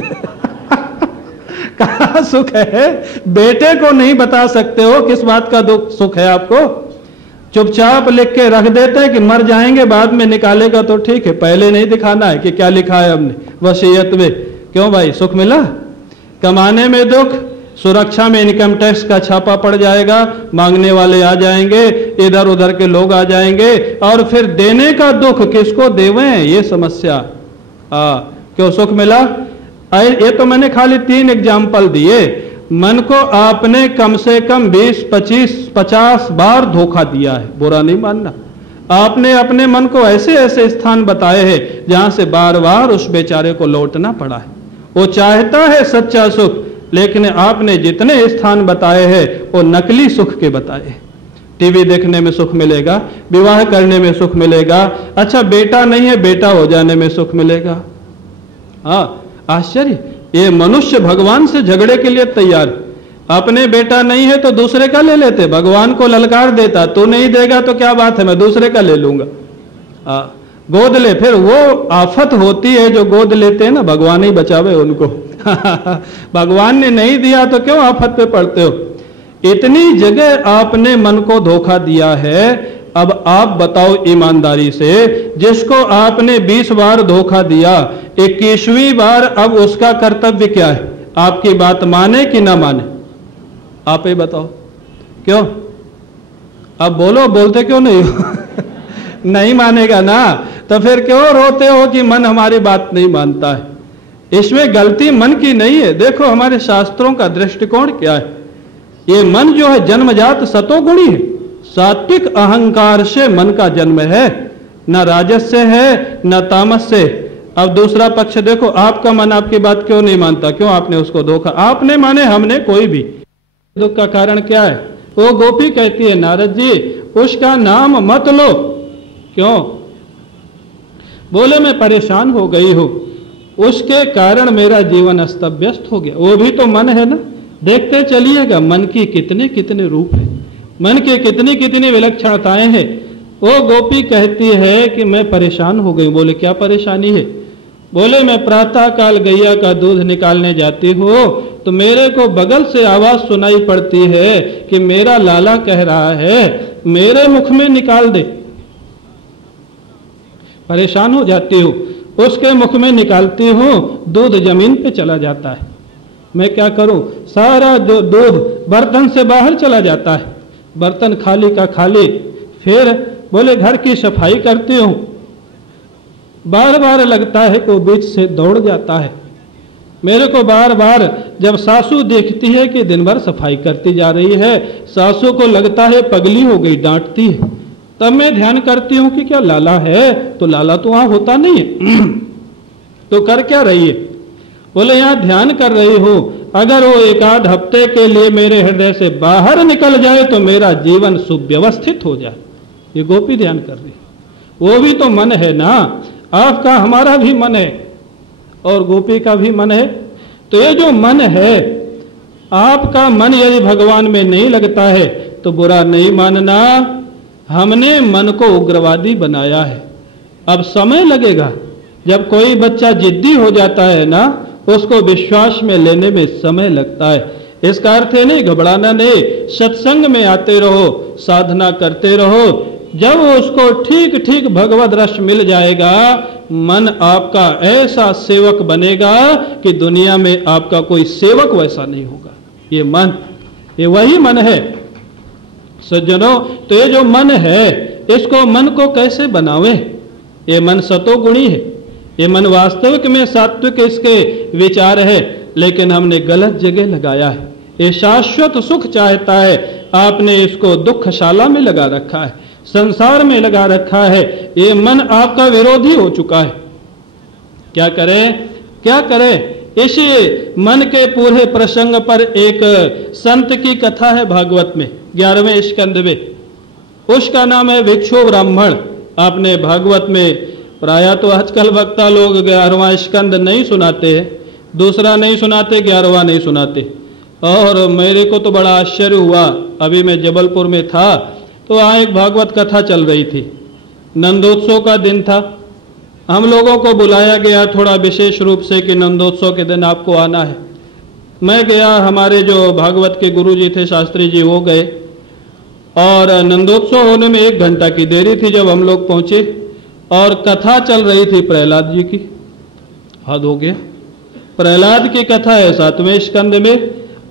कहाँ सुख है? बेटे को नहीं बता सकते हो किस बात का दुख सुख है आपको। चुपचाप लिख के रख देते हैं कि मर जाएंगे, बाद में निकालेगा तो ठीक है, पहले नहीं दिखाना है कि क्या लिखा है हमने वसीयत में। क्यों भाई? सुख मिला। कमाने में दुख, सुरक्षा में इनकम टैक्स का छापा पड़ जाएगा, मांगने वाले आ जाएंगे, इधर उधर के लोग आ जाएंगे। और फिर देने का दुख, किसको देवें ये समस्या। क्यों? सुख मिला। ये तो मैंने खाली 3 एग्जाम्पल दिए। मन को आपने कम से कम 20, 25, 50 बार धोखा दिया है, बुरा नहीं मानना। आपने अपने मन को ऐसे ऐसे स्थान बताए हैं जहां से बार बार उस बेचारे को लौटना पड़ा है। वो चाहता है सच्चा सुख, लेकिन आपने जितने स्थान बताए हैं वो नकली सुख के बताए। टीवी देखने में सुख मिलेगा, विवाह करने में सुख मिलेगा, अच्छा बेटा नहीं है बेटा हो जाने में सुख मिलेगा। हाँ, आश्चर्य, ये मनुष्य भगवान से झगड़े के लिए तैयार। अपने बेटा नहीं है तो दूसरे का ले लेते, भगवान को ललकार देता, तू नहीं देगा तो क्या बात है, मैं दूसरे का ले लूंगा। गोद ले। फिर वो आफत होती है जो गोद लेते हैं ना, भगवान ही बचावे उनको। भगवान ने नहीं दिया तो क्यों आफत पे पड़ते हो? इतनी जगह आपने मन को धोखा दिया है। अब आप बताओ ईमानदारी से, जिसको आपने 20 बार धोखा दिया, 21वीं बार अब उसका कर्तव्य क्या है? आपकी बात माने कि ना माने? आप ही बताओ। क्यों? अब बोलो, बोलते क्यों नहीं हो? नहीं मानेगा ना, तो फिर क्यों रोते हो कि मन हमारी बात नहीं मानता है? इसमें गलती मन की नहीं है। देखो हमारे शास्त्रों का दृष्टिकोण क्या है। ये मन जो है जन्मजात सतोगुणी है, सात्विक अहंकार से मन का जन्म है, न राजस से है न तामस से। अब दूसरा पक्ष देखो, आपका मन आपकी बात क्यों नहीं मानता, क्यों आपने उसको धोखा, आपने माने हमने कोई भी। दुख का कारण क्या है? वो गोपी कहती है नारद जी उसका नाम मत लो। क्यों? बोले मैं परेशान हो गई हूं, उसके कारण मेरा जीवन अस्त व्यस्त हो गया। वो भी तो मन है ना, देखते चलिएगा मन की कितने कितने रूप है, मन के कितनी कितनी विलक्षणताएं हैं। वो गोपी कहती है कि मैं परेशान हो गई। बोले क्या परेशानी है? बोले मैं प्रातः काल गैया का दूध निकालने जाती हूँ तो मेरे को बगल से आवाज सुनाई पड़ती है कि मेरा लाला कह रहा है मेरे मुख में निकाल दे। परेशान हो जाती हूँ, उसके मुख में निकालती हूँ, दूध जमीन पे चला जाता है। मैं क्या करूं? सारा जो दूध बर्तन से बाहर चला जाता है, बर्तन खाली का खाली। फिर बोले घर की सफाई करती हूं, बार बार लगता है कि बीच से दौड़ जाता है। मेरे को बार बार जब सासू देखती है कि दिन भर सफाई करती जा रही है, सासू को लगता है पगली हो गई, डांटती है। तब मैं ध्यान करती हूं कि क्या लाला है? तो लाला तो वहां होता नहीं है। तो कर क्या रही है? बोले यहां ध्यान कर रही हूं, अगर वो एक आध हफ्ते के लिए मेरे हृदय से बाहर निकल जाए तो मेरा जीवन सुव्यवस्थित हो जाए। ये गोपी ध्यान कर रही है। वो भी तो मन है ना, आपका हमारा भी मन है और गोपी का भी मन है। तो ये जो मन है, आपका मन यदि भगवान में नहीं लगता है तो बुरा नहीं मानना, हमने मन को उग्रवादी बनाया है। अब समय लगेगा, जब कोई बच्चा जिद्दी हो जाता है ना, उसको विश्वास में लेने में समय लगता है। इसका अर्थ है नहीं घबराना नहीं, सत्संग में आते रहो, साधना करते रहो। जब उसको ठीक ठीक भगवद रस मिल जाएगा, मन आपका ऐसा सेवक बनेगा कि दुनिया में आपका कोई सेवक वैसा नहीं होगा। ये मन, ये वही मन है सज्जनों। तो ये जो मन है, इसको मन को कैसे बनावे? ये मन सतोगुणी है, ये मन वास्तविक में सात्विक इसके विचार है, लेकिन हमने गलत जगह लगाया है। ये शाश्वत सुख चाहता है, आपने इसको दुखशाला में लगा रखा है, संसार में लगा रखा है। ये मन आपका विरोधी हो चुका है। क्या करें? क्या करें? इसी मन के पूरे प्रसंग पर एक संत की कथा है भागवत में 11वें स्कंद में। उसका नाम है भिक्षु ब्राह्मण। आपने भागवत में प्रायः तो आजकल वक्ता लोग 11वां स्कंद नहीं सुनाते हैं, दूसरा नहीं सुनाते, 11वां नहीं सुनाते। और मेरे को तो बड़ा आश्चर्य हुआ, अभी मैं जबलपुर में था तो वहाँ एक भागवत कथा चल रही थी, नंदोत्सव का दिन था। हम लोगों को बुलाया गया थोड़ा विशेष रूप से कि नंदोत्सव के दिन आपको आना है। मैं गया, हमारे जो भागवत के गुरु जी थे शास्त्री जी, वो गए। और नंदोत्सव होने में 1 घंटा की देरी थी जब हम लोग पहुंचे, और कथा चल रही थी प्रहलाद जी की। हद हो गया, प्रहलाद की कथा है 7वें स्कंद में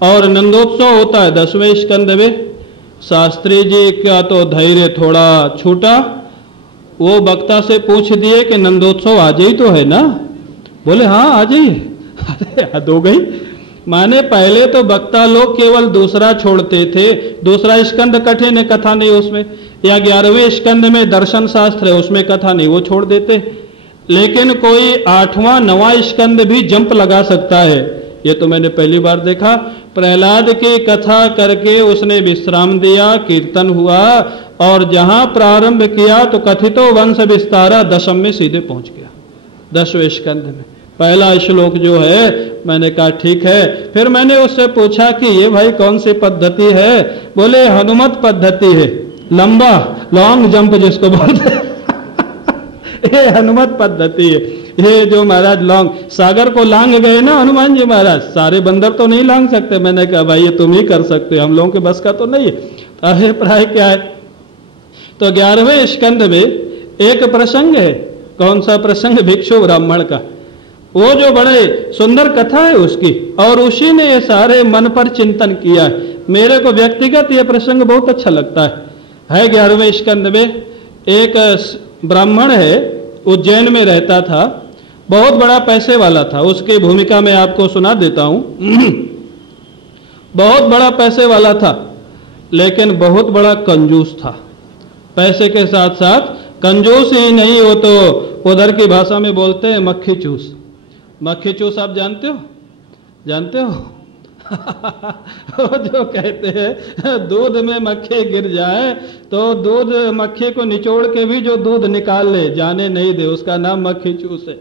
और नंदोत्सव होता है 10वें स्कंद में। शास्त्री जी का तो धैर्य थोड़ा छूटा, वो वक्ता से पूछ दिए कि नंदोत्सव आज ही तो है ना? बोले हाँ आज ही है। अरे हद हो गई। माने पहले तो वक्ता लोग केवल दूसरा छोड़ते थे, दूसरा स्कंद कठिन है, कथा नहीं उसमें, या 11वें स्कंद में दर्शन शास्त्र है उसमें कथा नहीं, वो छोड़ देते। लेकिन कोई 8वां 9वां स्कंद भी जंप लगा सकता है, ये तो मैंने पहली बार देखा। प्रहलाद की कथा करके उसने विश्राम दिया, कीर्तन हुआ, और जहां प्रारंभ किया तो कथितो वंश विस्तारा 10 में सीधे पहुंच गया, 10वें स्कंद में। पहला श्लोक जो है, मैंने कहा ठीक है। फिर मैंने उससे पूछा कि ये भाई कौन सी पद्धति है? बोले हनुमत पद्धति है, लंबा लॉन्ग जंप जिसको बोलते हैं। ये हनुमत पद्धति है। ये जो महाराज लॉन्ग सागर को लांग गए ना हनुमान जी महाराज, सारे बंदर तो नहीं लांग सकते। मैंने कहा भाई ये तुम ही कर सकते हो, हम लोगों के बस का तो नहीं है। अभिप्राय क्या है? तो 11वें स्कंद में एक प्रसंग है। कौन सा प्रसंग? भिक्षु ब्राह्मण का। वो जो बड़े सुंदर कथा है उसकी, और उसी ने ये सारे मन पर चिंतन किया है। मेरे को व्यक्तिगत ये प्रसंग बहुत अच्छा लगता है 11वें स्कंद में। एक ब्राह्मण है, उज्जैन में रहता था, बहुत बड़ा पैसे वाला था। उसकी भूमिका मैं आपको सुना देता हूं। बहुत बड़ा पैसे वाला था, लेकिन बहुत बड़ा कंजूस था। पैसे के साथ साथ कंजूस ही नहीं, हो तो उधर की भाषा में बोलते हैं मक्खी चूस। मक्खी चूस आप जानते हो? जानते हो? जो कहते हैं दूध में मक्खी गिर जाए तो दूध मक्खी को निचोड़ के भी जो दूध निकाल ले, जाने नहीं दे, उसका नाम मक्खी चूस है।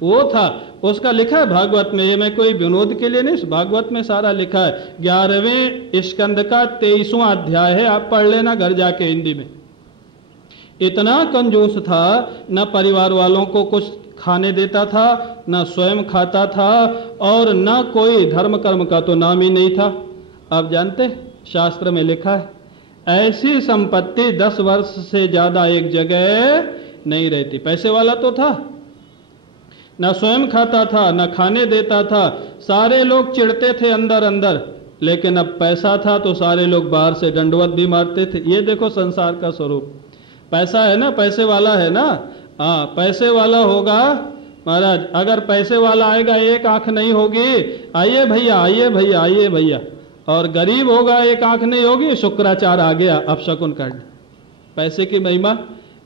वो था, उसका लिखा है भागवत में। ये मैं कोई विनोद के लिए नहीं, भागवत में सारा लिखा है। 11वें स्कंद का 23वां अध्याय है, आप पढ़ लेना घर जाके हिंदी में। इतना कंजूस था, न परिवार वालों को कुछ खाने देता था, न स्वयं खाता था, और न कोई धर्म कर्म का तो नाम ही नहीं था। आप जानते, शास्त्र में लिखा है ऐसी संपत्ति 10 वर्ष से ज्यादा एक जगह नहीं रहती। पैसे वाला तो था, न स्वयं खाता था, न खाने देता था, सारे लोग चिढ़ते थे अंदर अंदर, लेकिन अब पैसा था तो सारे लोग बाहर से दंडवत भी मारते थे। ये देखो संसार का स्वरूप। पैसा है ना, पैसे वाला है ना, हाँ पैसे वाला होगा महाराज। अगर पैसे वाला आएगा एक आंख नहीं होगी, आइए भैया आइए भैया आइए भैया, और गरीब होगा एक आंख नहीं होगी, शुक्राचार आ गया अपशकुन करने। पैसे की महिमा,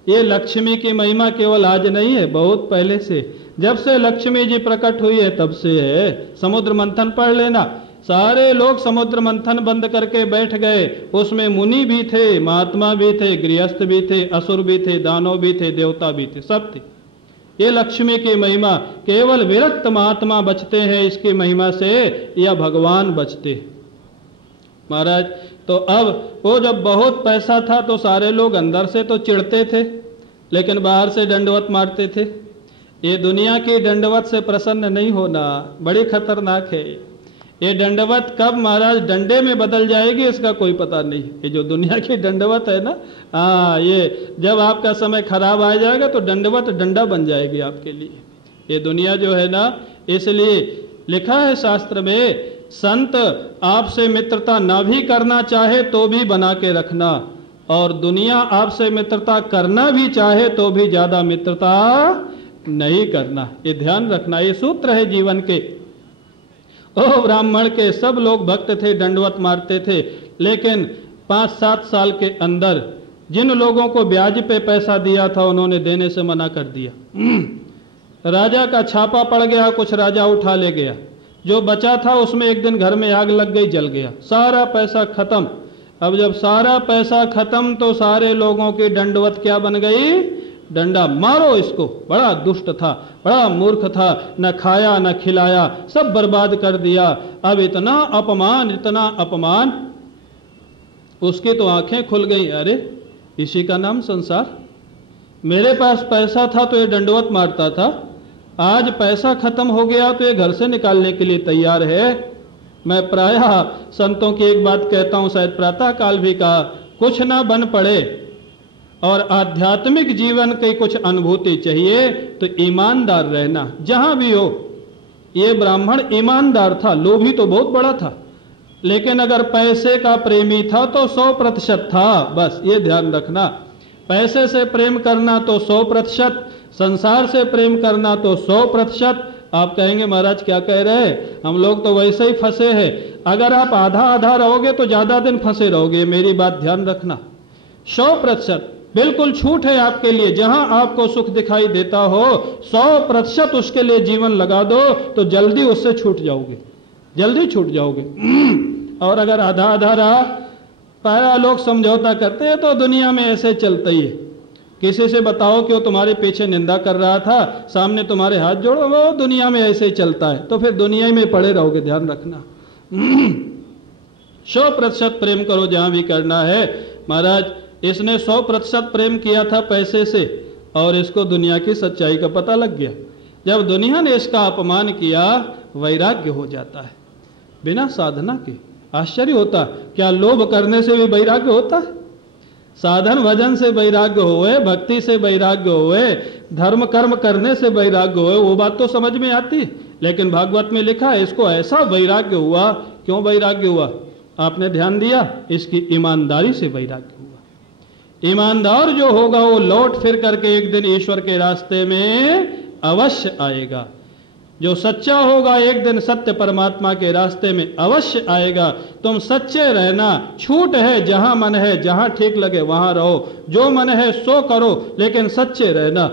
ये लक्ष्मी की महिमा केवल आज नहीं है, बहुत पहले से। जब से लक्ष्मी जी प्रकट हुई है तब से है। समुद्र मंथन पढ़ लेना, सारे लोग समुद्र मंथन बंद करके बैठ गए। उसमें मुनि भी थे, महात्मा भी थे, गृहस्थ भी थे, असुर भी थे, दानव भी थे, देवता भी थे, सब थे। ये लक्ष्मी की महिमा। केवल विरक्त महात्मा बचते हैं इसकी महिमा से, या भगवान बचते महाराज। तो अब वो जब बहुत पैसा था तो सारे लोग अंदर से तो चिढ़ते थे, लेकिन बाहर से दंडवत मारते थे। ये दुनिया की दंडवत से प्रसन्न नहीं होना, बड़ी खतरनाक है। ये दंडवत कब महाराज डंडे में बदल जाएगी इसका कोई पता नहीं। ये जो दुनिया की दंडवत है ना, हाँ, ये जब आपका समय खराब आ जाएगा तो दंडवत डंडा बन जाएगी आपके लिए। ये दुनिया जो है ना, इसलिए लिखा है शास्त्र में, संत आपसे मित्रता ना भी करना चाहे तो भी बना के रखना, और दुनिया आपसे मित्रता करना भी चाहे तो भी ज्यादा मित्रता नहीं करना। ये ध्यान रखना, ये सूत्र है जीवन के। ओ ब्राह्मण के सब लोग भक्त थे, दंडवत मारते थे, लेकिन 5-7 साल के अंदर जिन लोगों को ब्याज पे पैसा दिया था उन्होंने देने से मना कर दिया। राजा का छापा पड़ गया, कुछ राजा उठा ले गया। जो बचा था उसमें एक दिन घर में आग लग गई, जल गया, सारा पैसा खत्म। अब जब सारा पैसा खत्म तो सारे लोगों की दंडवत क्या बन गई? डंडा मारो इसको। बड़ा दुष्ट था, बड़ा मूर्ख था, न खाया न खिलाया, सब बर्बाद कर दिया। अब इतना अपमान, इतना अपमान, उसकी तो आंखें खुल गई। अरे इसी का नाम संसार। मेरे पास पैसा था तो ये दंडवत मारता था, आज पैसा खत्म हो गया तो ये घर से निकालने के लिए तैयार है। मैं प्रायः संतों की एक बात कहता हूं, शायद प्रातः काल भी कहा, कुछ ना बन पड़े और आध्यात्मिक जीवन की कुछ अनुभूति चाहिए तो ईमानदार रहना जहां भी हो। ये ब्राह्मण ईमानदार था, लोभी तो बहुत बड़ा था, लेकिन अगर पैसे का प्रेमी था तो 100% था। बस ये ध्यान रखना, पैसे से प्रेम करना तो 100%, संसार से प्रेम करना तो 100%। आप कहेंगे महाराज क्या कह रहे हैं, हम लोग तो वैसे ही फंसे हैं। अगर आप आधा आधा रहोगे तो ज्यादा दिन फंसे रहोगे, मेरी बात ध्यान रखना। 100% बिल्कुल छूट है आपके लिए, जहां आपको सुख दिखाई देता हो 100% उसके लिए जीवन लगा दो तो जल्दी उससे छूट जाओगे, जल्दी छूट जाओगे। और अगर आधा आधा रहा, प्रायः लोग समझौता करते हैं तो दुनिया में ऐसे चलता ही है। किसी से बताओ कि वो तुम्हारे पीछे निंदा कर रहा था, सामने तुम्हारे हाथ जोड़ो, वो दुनिया में ऐसे ही चलता है, तो फिर दुनिया में पड़े रहोगे। ध्यान रखना, 100% प्रेम करो जहां भी करना है। महाराज इसने 100% प्रेम किया था पैसे से, और इसको दुनिया की सच्चाई का पता लग गया। जब दुनिया ने इसका अपमान किया, वैराग्य हो जाता है बिना साधना के। आश्चर्य होता, क्या लोभ करने से भी वैराग्य होता है? साधन भजन से वैराग्य होए, भक्ति से वैराग्य होए, धर्म कर्म करने से वैराग्य होए, वो बात तो समझ में आती है। लेकिन भागवत में लिखा है इसको ऐसा वैराग्य हुआ। क्यों वैराग्य हुआ? आपने ध्यान दिया? इसकी ईमानदारी से वैराग्य हुआ। ईमानदार जो होगा वो लौट फिर करके एक दिन ईश्वर के रास्ते में अवश्य आएगा। जो सच्चा होगा एक दिन सत्य परमात्मा के रास्ते में अवश्य आएगा। तुम सच्चे रहना, छूट है जहां मन है, जहां ठीक लगे वहां रहो, जो मन है सो करो, लेकिन सच्चे रहना।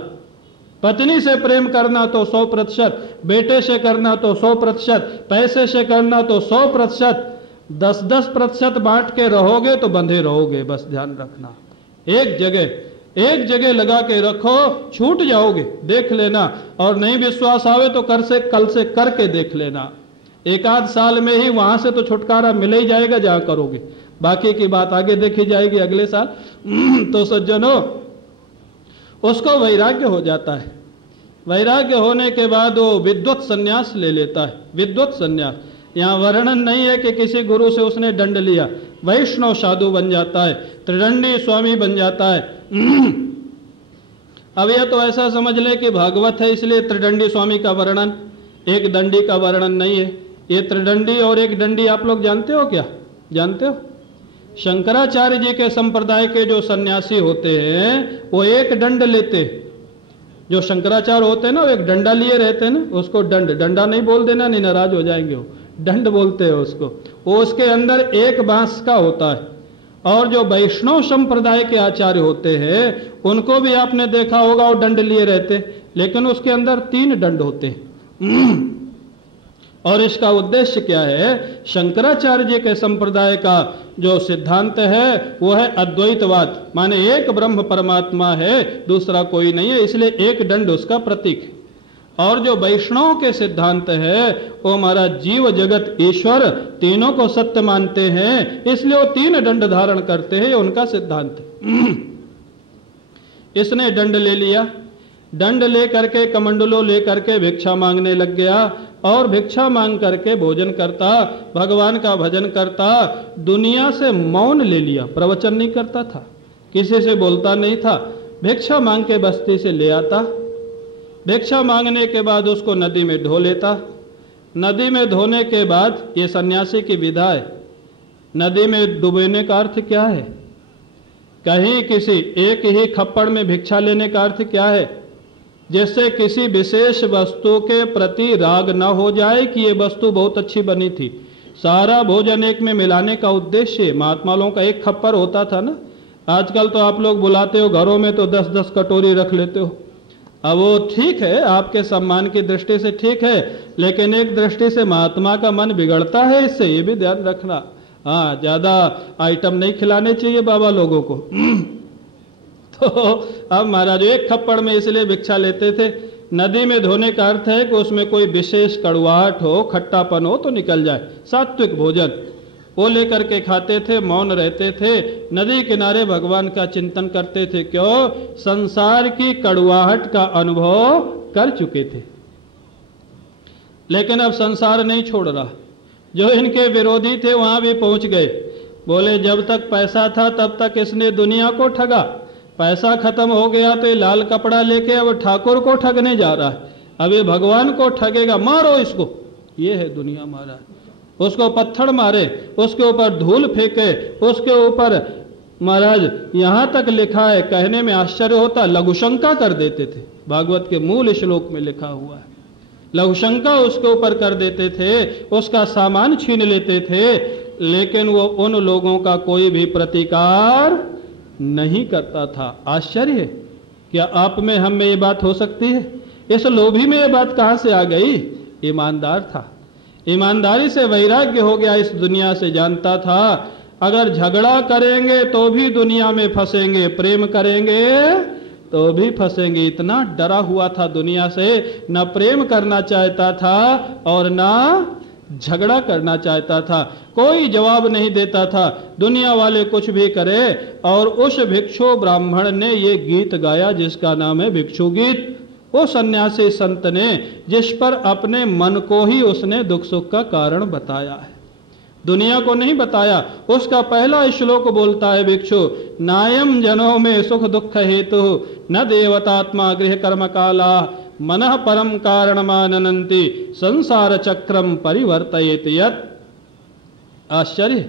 पत्नी से प्रेम करना तो 100%, बेटे से करना तो 100%, पैसे से करना तो 100%, 10-10% बांट के रहोगे तो बंधे रहोगे। बस ध्यान रखना, एक जगह लगा के रखो, छूट जाओगे, देख लेना। और नहीं विश्वास आवे तो कल से करके देख लेना। 1 आध साल में ही वहां से तो छुटकारा मिल ही जाएगा जहां करोगे, बाकी की बात आगे देखी जाएगी अगले साल। तो सज्जनों, उसको वैराग्य हो जाता है। वैराग्य होने के बाद वो विद्वत संन्यास ले लेता है। विद्वत संन्यास, यहाँ वर्णन नहीं है कि किसी गुरु से उसने दंड लिया, वैष्णव साधु बन जाता है, त्रिदंडी स्वामी बन जाता है। अब यह तो ऐसा समझ ले कि भागवत है इसलिए त्रिदंडी स्वामी का वर्णन, एक दंडी का वर्णन नहीं है। ये त्रिदंडी और एक दंडी आप लोग जानते हो क्या? जानते हो? शंकराचार्य जी के संप्रदाय के जो सन्यासी होते हैं वो एक दंड लेते। जो शंकराचार्य होते हैं ना, वो एक डंडा लिए रहते हैं ना, उसको डंडा नहीं बोल देना, नहीं नाराज हो जाएंगे, वो दंड बोलते हैं उसको। वो उसके अंदर एक बांस का होता है। और जो वैष्णव संप्रदाय के आचार्य होते हैं उनको भी आपने देखा होगा, वो दंड लिए रहते, लेकिन उसके अंदर 3 दंड होते हैं। और इसका उद्देश्य क्या है? शंकराचार्य जी के संप्रदाय का जो सिद्धांत है वो है अद्वैतवाद, माने एक ब्रह्म परमात्मा है, दूसरा कोई नहीं है, इसलिए एक दंड उसका प्रतीक है। और जो वैष्णव के सिद्धांत है वो हमारा जीव जगत ईश्वर तीनों को सत्य मानते हैं, इसलिए वो 3 दंड धारण करते हैं, उनका सिद्धांत है। इसने दंड ले लिया, दंड ले करके कमंडलो ले करके भिक्षा मांगने लग गया और भिक्षा मांग करके भोजन करता, भगवान का भजन करता, दुनिया से मौन ले लिया, प्रवचन नहीं करता था, किसी से बोलता नहीं था, भिक्षा मांग के बस्ती से ले आता। भिक्षा मांगने के बाद उसको नदी में धो लेता। नदी में धोने के बाद, ये सन्यासी की विधा है, नदी में डुबोने का अर्थ क्या है? कहीं किसी एक ही खप्पड़ में भिक्षा लेने का अर्थ क्या है? जिससे किसी विशेष वस्तु के प्रति राग न हो जाए कि ये वस्तु बहुत अच्छी बनी थी। सारा भोजन एक में मिलाने का उद्देश्य, महात्मा लोगों का एक खप्पर होता था ना। आजकल तो आप लोग बुलाते हो घरों में तो 10-10 कटोरी रख लेते हो। अब वो ठीक है, आपके सम्मान की दृष्टि से ठीक है, लेकिन एक दृष्टि से महात्मा का मन बिगड़ता है इससे, ये भी ध्यान रखना। हाँ, ज्यादा आइटम नहीं खिलाने चाहिए बाबा लोगों को। तो अब महाराज एक खप्पड़ में इसलिए भिक्षा लेते थे। नदी में धोने का अर्थ है कि उसमें कोई विशेष कड़वाहट हो, खट्टापन हो तो निकल जाए। सात्विक भोजन वो लेकर के खाते थे, मौन रहते थे, नदी किनारे भगवान का चिंतन करते थे। क्यों? संसार की कड़वाहट का अनुभव कर चुके थे। लेकिन अब संसार नहीं छोड़ रहा। जो इनके विरोधी थे वहां भी पहुंच गए। बोले जब तक पैसा था तब तक इसने दुनिया को ठगा, पैसा खत्म हो गया तो ये लाल कपड़ा लेके अब ठाकुर को ठगने जा रहा है, अब ये भगवान को ठगेगा, मारो इसको। ये है दुनिया महाराज। उसको पत्थर मारे, उसके ऊपर धूल फेंके, उसके ऊपर महाराज यहां तक लिखा है, कहने में आश्चर्य होता, लघुशंका कर देते थे। भागवत के मूल श्लोक में लिखा हुआ है, लघुशंका उसके ऊपर कर देते थे, उसका सामान छीन लेते थे, लेकिन वो उन लोगों का कोई भी प्रतिकार नहीं करता था। आश्चर्य है, क्या आप में हम में ये बात हो सकती है? इस लोभी में ये बात कहां से आ गई? ईमानदार था, ईमानदारी से वैराग्य हो गया, इस दुनिया से जानता था अगर झगड़ा करेंगे तो भी दुनिया में फंसेंगे, प्रेम करेंगे तो भी फंसेंगे। इतना डरा हुआ था दुनिया से, न प्रेम करना चाहता था और न झगड़ा करना चाहता था। कोई जवाब नहीं देता था, दुनिया वाले कुछ भी करे। और उस भिक्षु ब्राह्मण ने ये गीत गाया जिसका नाम है भिक्षु गीत। वो सन्यासी संत ने, जिस पर अपने मन को ही उसने दुख सुख का कारण बताया है, दुनिया को नहीं बताया। उसका पहला श्लोक बोलता है भिक्षु, नायम जनों में सुख दुख हेतु न देवतात्मा गृह कर्म काला मनः परम कारण माननंति संसार चक्रम परिवर्तयेत यत्। आश्चर्य,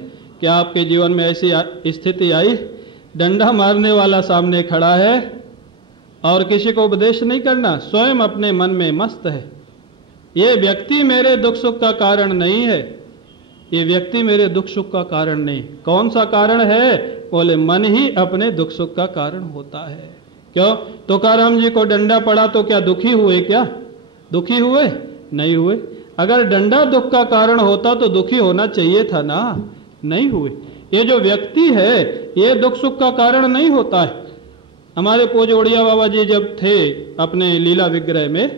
क्या आपके जीवन में ऐसी स्थिति आई? डंडा मारने वाला सामने खड़ा है, और किसी को उपदेश नहीं करना, स्वयं अपने मन में मस्त है। ये व्यक्ति मेरे दुख सुख का कारण नहीं है, ये व्यक्ति मेरे दुख सुख का कारण नहीं। कौन सा कारण है? बोले मन ही अपने दुख सुख का कारण होता है। क्यों? तुकाराम जी को डंडा पड़ा तो क्या दुखी हुए? क्या दुखी हुए? नहीं हुए। अगर डंडा दुख का कारण होता तो दुखी होना चाहिए था ना, नहीं हुए। ये जो व्यक्ति है ये दुख सुख का कारण नहीं होता है। हमारे पूज्य उड़िया बाबा जी जब थे अपने लीला विग्रह में,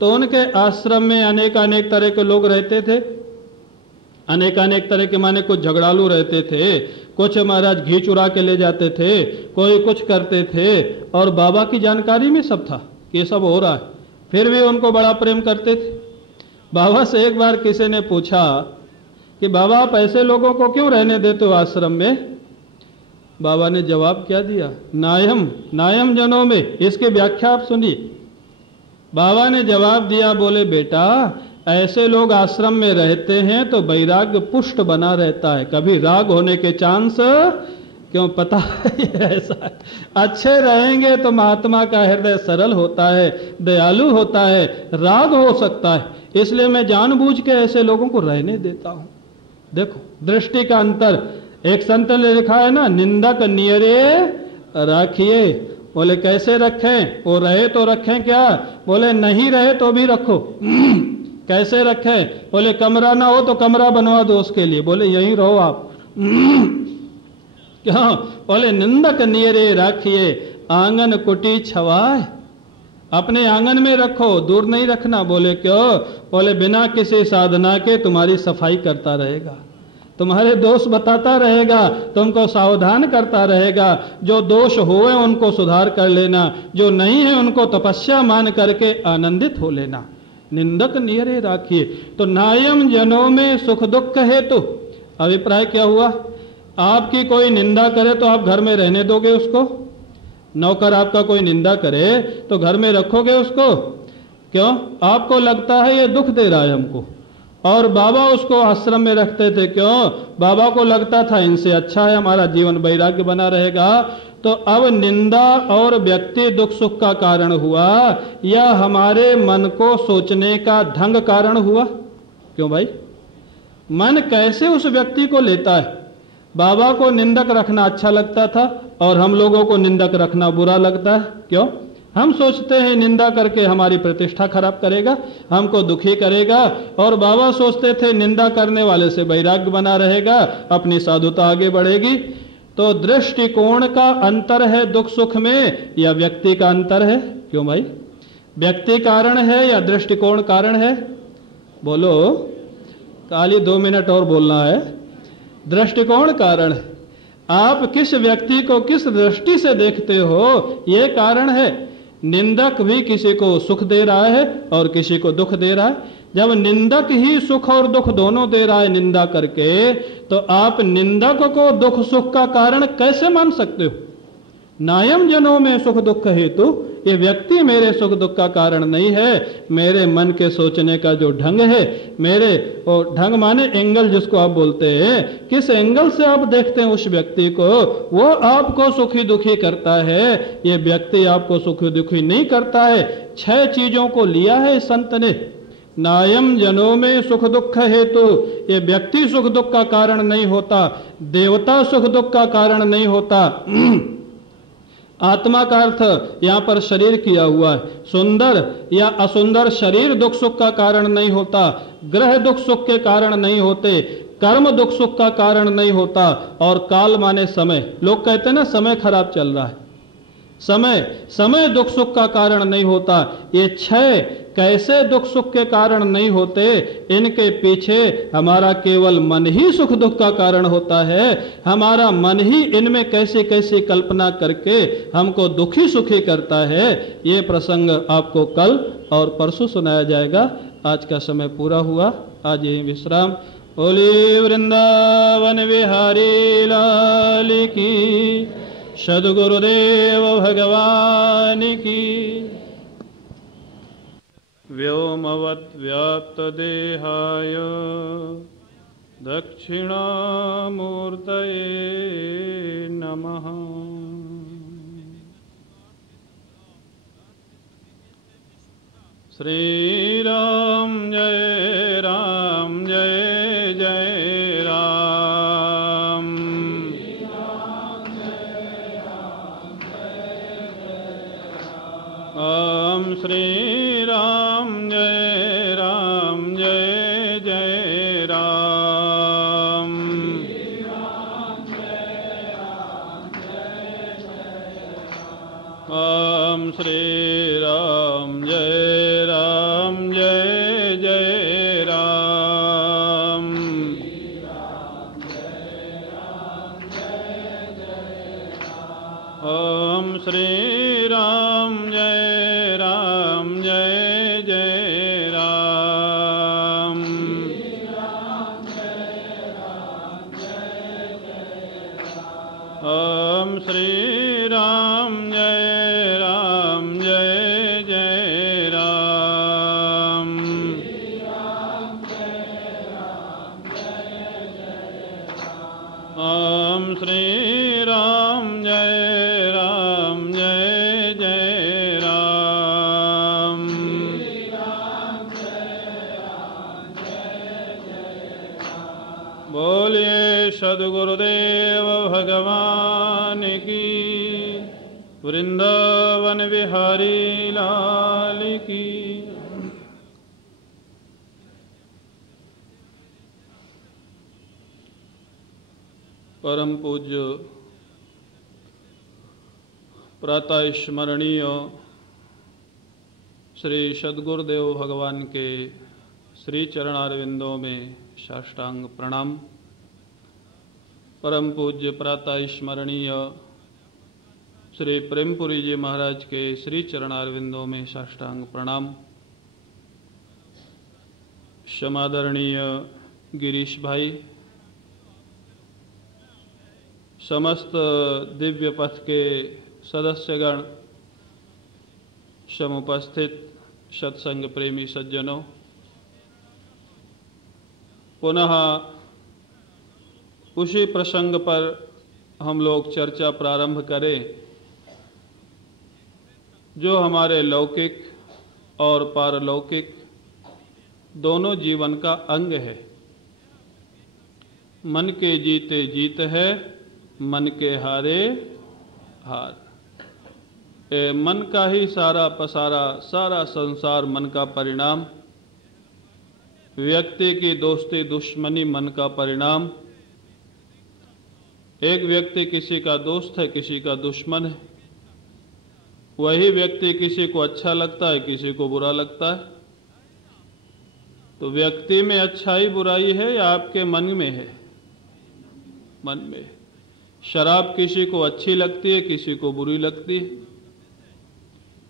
तो उनके आश्रम में अनेक तरह के लोग रहते थे। अनेक तरह के माने कुछ झगड़ालू रहते थे, कुछ महाराज घी चुरा के ले जाते थे, कोई कुछ करते थे, और बाबा की जानकारी में सब था कि ये सब हो रहा है, फिर भी उनको बड़ा प्रेम करते थे। बाबा से एक बार किसी ने पूछा कि बाबा आप ऐसे लोगों को क्यों रहने देते हो आश्रम में? बाबा ने जवाब क्या दिया? नायम जनों में। इसकी व्याख्या आप सुनिए। बाबा ने जवाब दिया, बोले बेटा ऐसे लोग आश्रम में रहते हैं तो वैराग्य पुष्ट बना रहता है, कभी राग होने के चांस क्यों? पता है ऐसा है। अच्छे रहेंगे तो महात्मा का हृदय सरल होता है, दयालु होता है, राग हो सकता है, इसलिए मैं जानबूझ के ऐसे लोगों को रहने देता हूं। देखो दृष्टि का अंतर। एक संत ने लिखा है ना, निंदक नियरे रखिए। बोले कैसे रखें? वो रहे तो रखें क्या? बोले नहीं रहे तो भी रखो। कैसे रखें? बोले कमरा ना हो तो कमरा बनवा दो उसके लिए, बोले यहीं रहो आप। क्यों? बोले निंदक नियरे राखिए, आंगन कुटी छवाए। अपने आंगन में रखो, दूर नहीं रखना। बोले क्यों? बोले बिना किसी साधना के तुम्हारी सफाई करता रहेगा, तुम्हारे दोष बताता रहेगा, तुमको सावधान करता रहेगा। जो दोष हुए उनको सुधार कर लेना, जो नहीं है उनको तपस्या मान करके आनंदित हो लेना। निंदक नियरे राखिए। तो नायम जनों में सुख दुख हेतु। अभिप्राय क्या हुआ? आपकी कोई निंदा करे तो आप घर में रहने दोगे उसको? नौकर आपका कोई निंदा करे तो घर में रखोगे उसको? क्यों? आपको लगता है ये दुख दे रहा है हमको। और बाबा उसको आश्रम में रखते थे। क्यों? बाबा को लगता था इनसे अच्छा है हमारा जीवन वैराग्य बना रहेगा। तो अब निंदा और व्यक्ति दुख सुख का कारण हुआ या हमारे मन को सोचने का ढंग कारण हुआ? क्यों भाई? मन कैसे उस व्यक्ति को लेता है? बाबा को निंदक रखना अच्छा लगता था और हम लोगों को निंदक रखना बुरा लगता है। क्यों? हम सोचते हैं निंदा करके हमारी प्रतिष्ठा खराब करेगा, हमको दुखी करेगा, और बाबा सोचते थे निंदा करने वाले से वैराग्य बना रहेगा, अपनी साधुता आगे बढ़ेगी। तो दृष्टिकोण का अंतर है दुख सुख में या व्यक्ति का अंतर है? क्यों भाई? व्यक्ति कारण है या दृष्टिकोण कारण है? बोलो। खाली 2 मिनट और बोलना है। दृष्टिकोण कारण है। आप किस व्यक्ति को किस दृष्टि से देखते हो ये कारण है। निंदक भी किसी को सुख दे रहा है और किसी को दुख दे रहा है। जब निंदक ही सुख और दुख दोनों दे रहा है निंदा करके, तो आप निंदक को दुख सुख का कारण कैसे मान सकते हो? नायम जनों में सुख दुख हेतु। ये व्यक्ति मेरे सुख दुख का कारण नहीं है, मेरे मन के सोचने का जो ढंग है, मेरे और ढंग माने एंगल जिसको आप बोलते हैं, किस एंगल से आप देखते हैं उस व्यक्ति को, वो आपको सुखी दुखी करता है। ये व्यक्ति आपको सुखी दुखी नहीं करता है। 6 चीजों को लिया है संत ने। नायम जनों में सुख दुख हेतु। ये व्यक्ति सुख दुख का कारण नहीं होता, देवता सुख दुख का कारण नहीं होता। आत्मा का अर्थ यहां पर शरीर किया हुआ है। सुंदर या असुंदर शरीर दुख सुख का कारण नहीं होता, ग्रह दुख सुख के कारण नहीं होते, कर्म दुख सुख का कारण नहीं होता, और काल माने समय। लोग कहते हैं ना समय खराब चल रहा है, समय दुख सुख का कारण नहीं होता। ये 6 कैसे दुख सुख के कारण नहीं होते? इनके पीछे हमारा केवल मन ही सुख दुख का कारण होता है। हमारा मन ही इनमें कैसे कैसे कल्पना करके हमको दुखी सुखी करता है। ये प्रसंग आपको कल और परसों सुनाया जाएगा। आज का समय पूरा हुआ, आज यही विश्राम। बोले वृंदावन विहारी लाल की, सद्गुरुदेव भगवान की। व्योमवत् व्याप्त देहाय दक्षिणामूर्तये नमः। श्री राम जय जय राम। ओम श्री राम जय जय राम। ओम श्री राम जय जय राम। ओम श्री राम जय जय राम। ओम श्री राम जय जय राम। ओम श्री राम जय जय राम। बोलिए सद्गुरुदेव भगवान की, वृंदावन बिहारी लाल की। परम पूज्य प्रातः स्मरणीय श्री सद्गुरुदेव भगवान के श्री चरणारविंदों में साष्टांग प्रणाम। परम पूज्य प्रातः स्मरणीय श्री प्रेमपुरी जी महाराज के श्री चरणारविंदों में साष्टांग प्रणाम। समादरणीय गिरीश भाई, समस्त दिव्य पथ के सदस्यगण, समुपस्थित सत्संग प्रेमी सज्जनों, पुनः उसी प्रसंग पर हम लोग चर्चा प्रारंभ करें जो हमारे लौकिक और पारलौकिक दोनों जीवन का अंग है। मन के जीते जीत है, मन के हारे हार। मन का ही सारा पसारा, सारा संसार मन का परिणाम। व्यक्ति की दोस्ती दुश्मनी मन का परिणाम। एक व्यक्ति किसी का दोस्त है, किसी का दुश्मन है। वही व्यक्ति किसी को अच्छा लगता है, किसी को बुरा लगता है। तो व्यक्ति में अच्छाई बुराई है या आपके मन में है? मन में। शराब किसी को अच्छी लगती है, किसी को बुरी लगती है।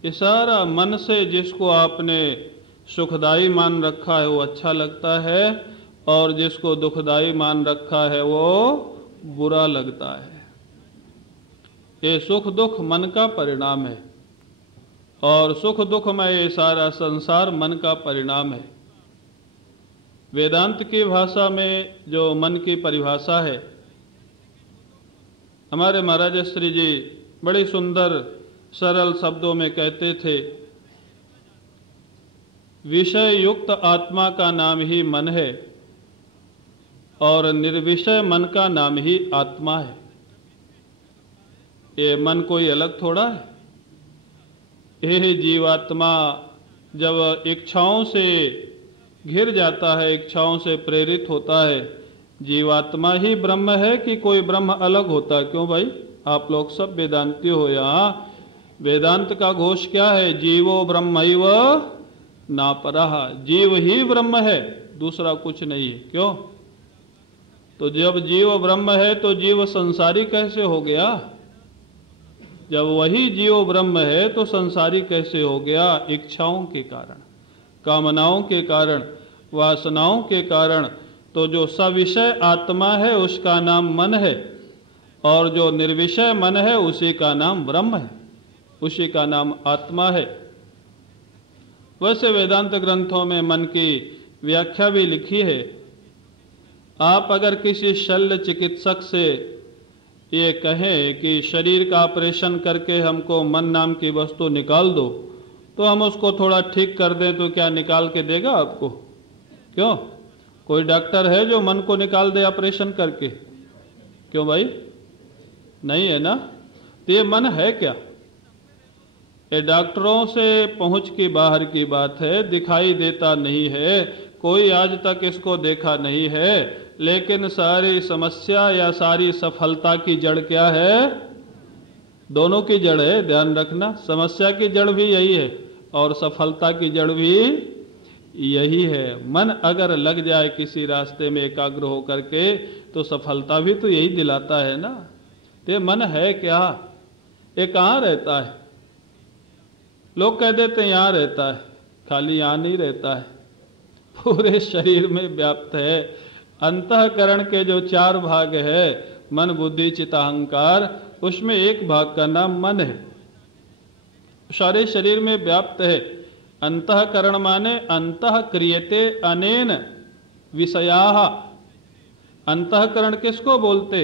ये सारा मन से जिसको आपने सुखदाई मान रखा है वो अच्छा लगता है, और जिसको दुखदाई मान रखा है वो बुरा लगता है। ये सुख दुख मन का परिणाम है, और सुख दुख में ये सारा संसार मन का परिणाम है। वेदांत की भाषा में जो मन की परिभाषा है, हमारे महाराज श्री जी बड़ी सुंदर सरल शब्दों में कहते थे, विषय युक्त आत्मा का नाम ही मन है और निर्विषय मन का नाम ही आत्मा है। ये मन कोई अलग थोड़ा है। ये जीवात्मा जब इच्छाओं से घिर जाता है, इच्छाओं से प्रेरित होता है, जीवात्मा ही ब्रह्म है कि कोई ब्रह्म अलग होता है? क्यों भाई, आप लोग सब वेदांती हो। यहाँ वेदांत का घोष क्या है? जीवो ब्रह्मैव ना परः। जीव ही ब्रह्म है, दूसरा कुछ नहीं है। क्यों? तो जब जीव ब्रह्म है तो जीव संसारी कैसे हो गया? जब वही जीव ब्रह्म है तो संसारी कैसे हो गया? इच्छाओं के कारण, कामनाओं के कारण, वासनाओं के कारण। तो जो सविषय आत्मा है उसका नाम मन है, और जो निर्विषय मन है उसी का नाम ब्रह्म है, उसी का नाम आत्मा है। वैसे वेदांत ग्रंथों में मन की व्याख्या भी लिखी है। आप अगर किसी शल्य चिकित्सक से ये कहें कि शरीर का ऑपरेशन करके हमको मन नाम की वस्तु निकाल दो, तो हम उसको थोड़ा ठीक कर दें तो क्या निकाल के देगा आपको? क्यों? कोई डॉक्टर है जो मन को निकाल दे ऑपरेशन करके? क्यों भाई? नहीं है ना। तो ये मन है क्या? ये डॉक्टरों से पहुंच की बाहर की बात है, दिखाई देता नहीं है, कोई आज तक इसको देखा नहीं है, लेकिन सारी समस्या या सारी सफलता की जड़ क्या है? दोनों की जड़ है, ध्यान रखना। समस्या की जड़ भी यही है और सफलता की जड़ भी यही है। मन अगर लग जाए किसी रास्ते में एकाग्र होकर के तो सफलता भी तो यही दिलाता है ना। तो मन है क्या? ये कहाँ रहता है? लोग कह देते हैं यहां रहता है, खाली यहां नहीं रहता है, पूरे शरीर में व्याप्त है। अंतःकरण के जो 4 भाग है, मन बुद्धि चित्त अहंकार, उसमें एक भाग का नाम मन है, सारे शरीर में व्याप्त है। अंतःकरण माने अंतः क्रियते अनेन विषयाः। अंतःकरण किसको बोलते?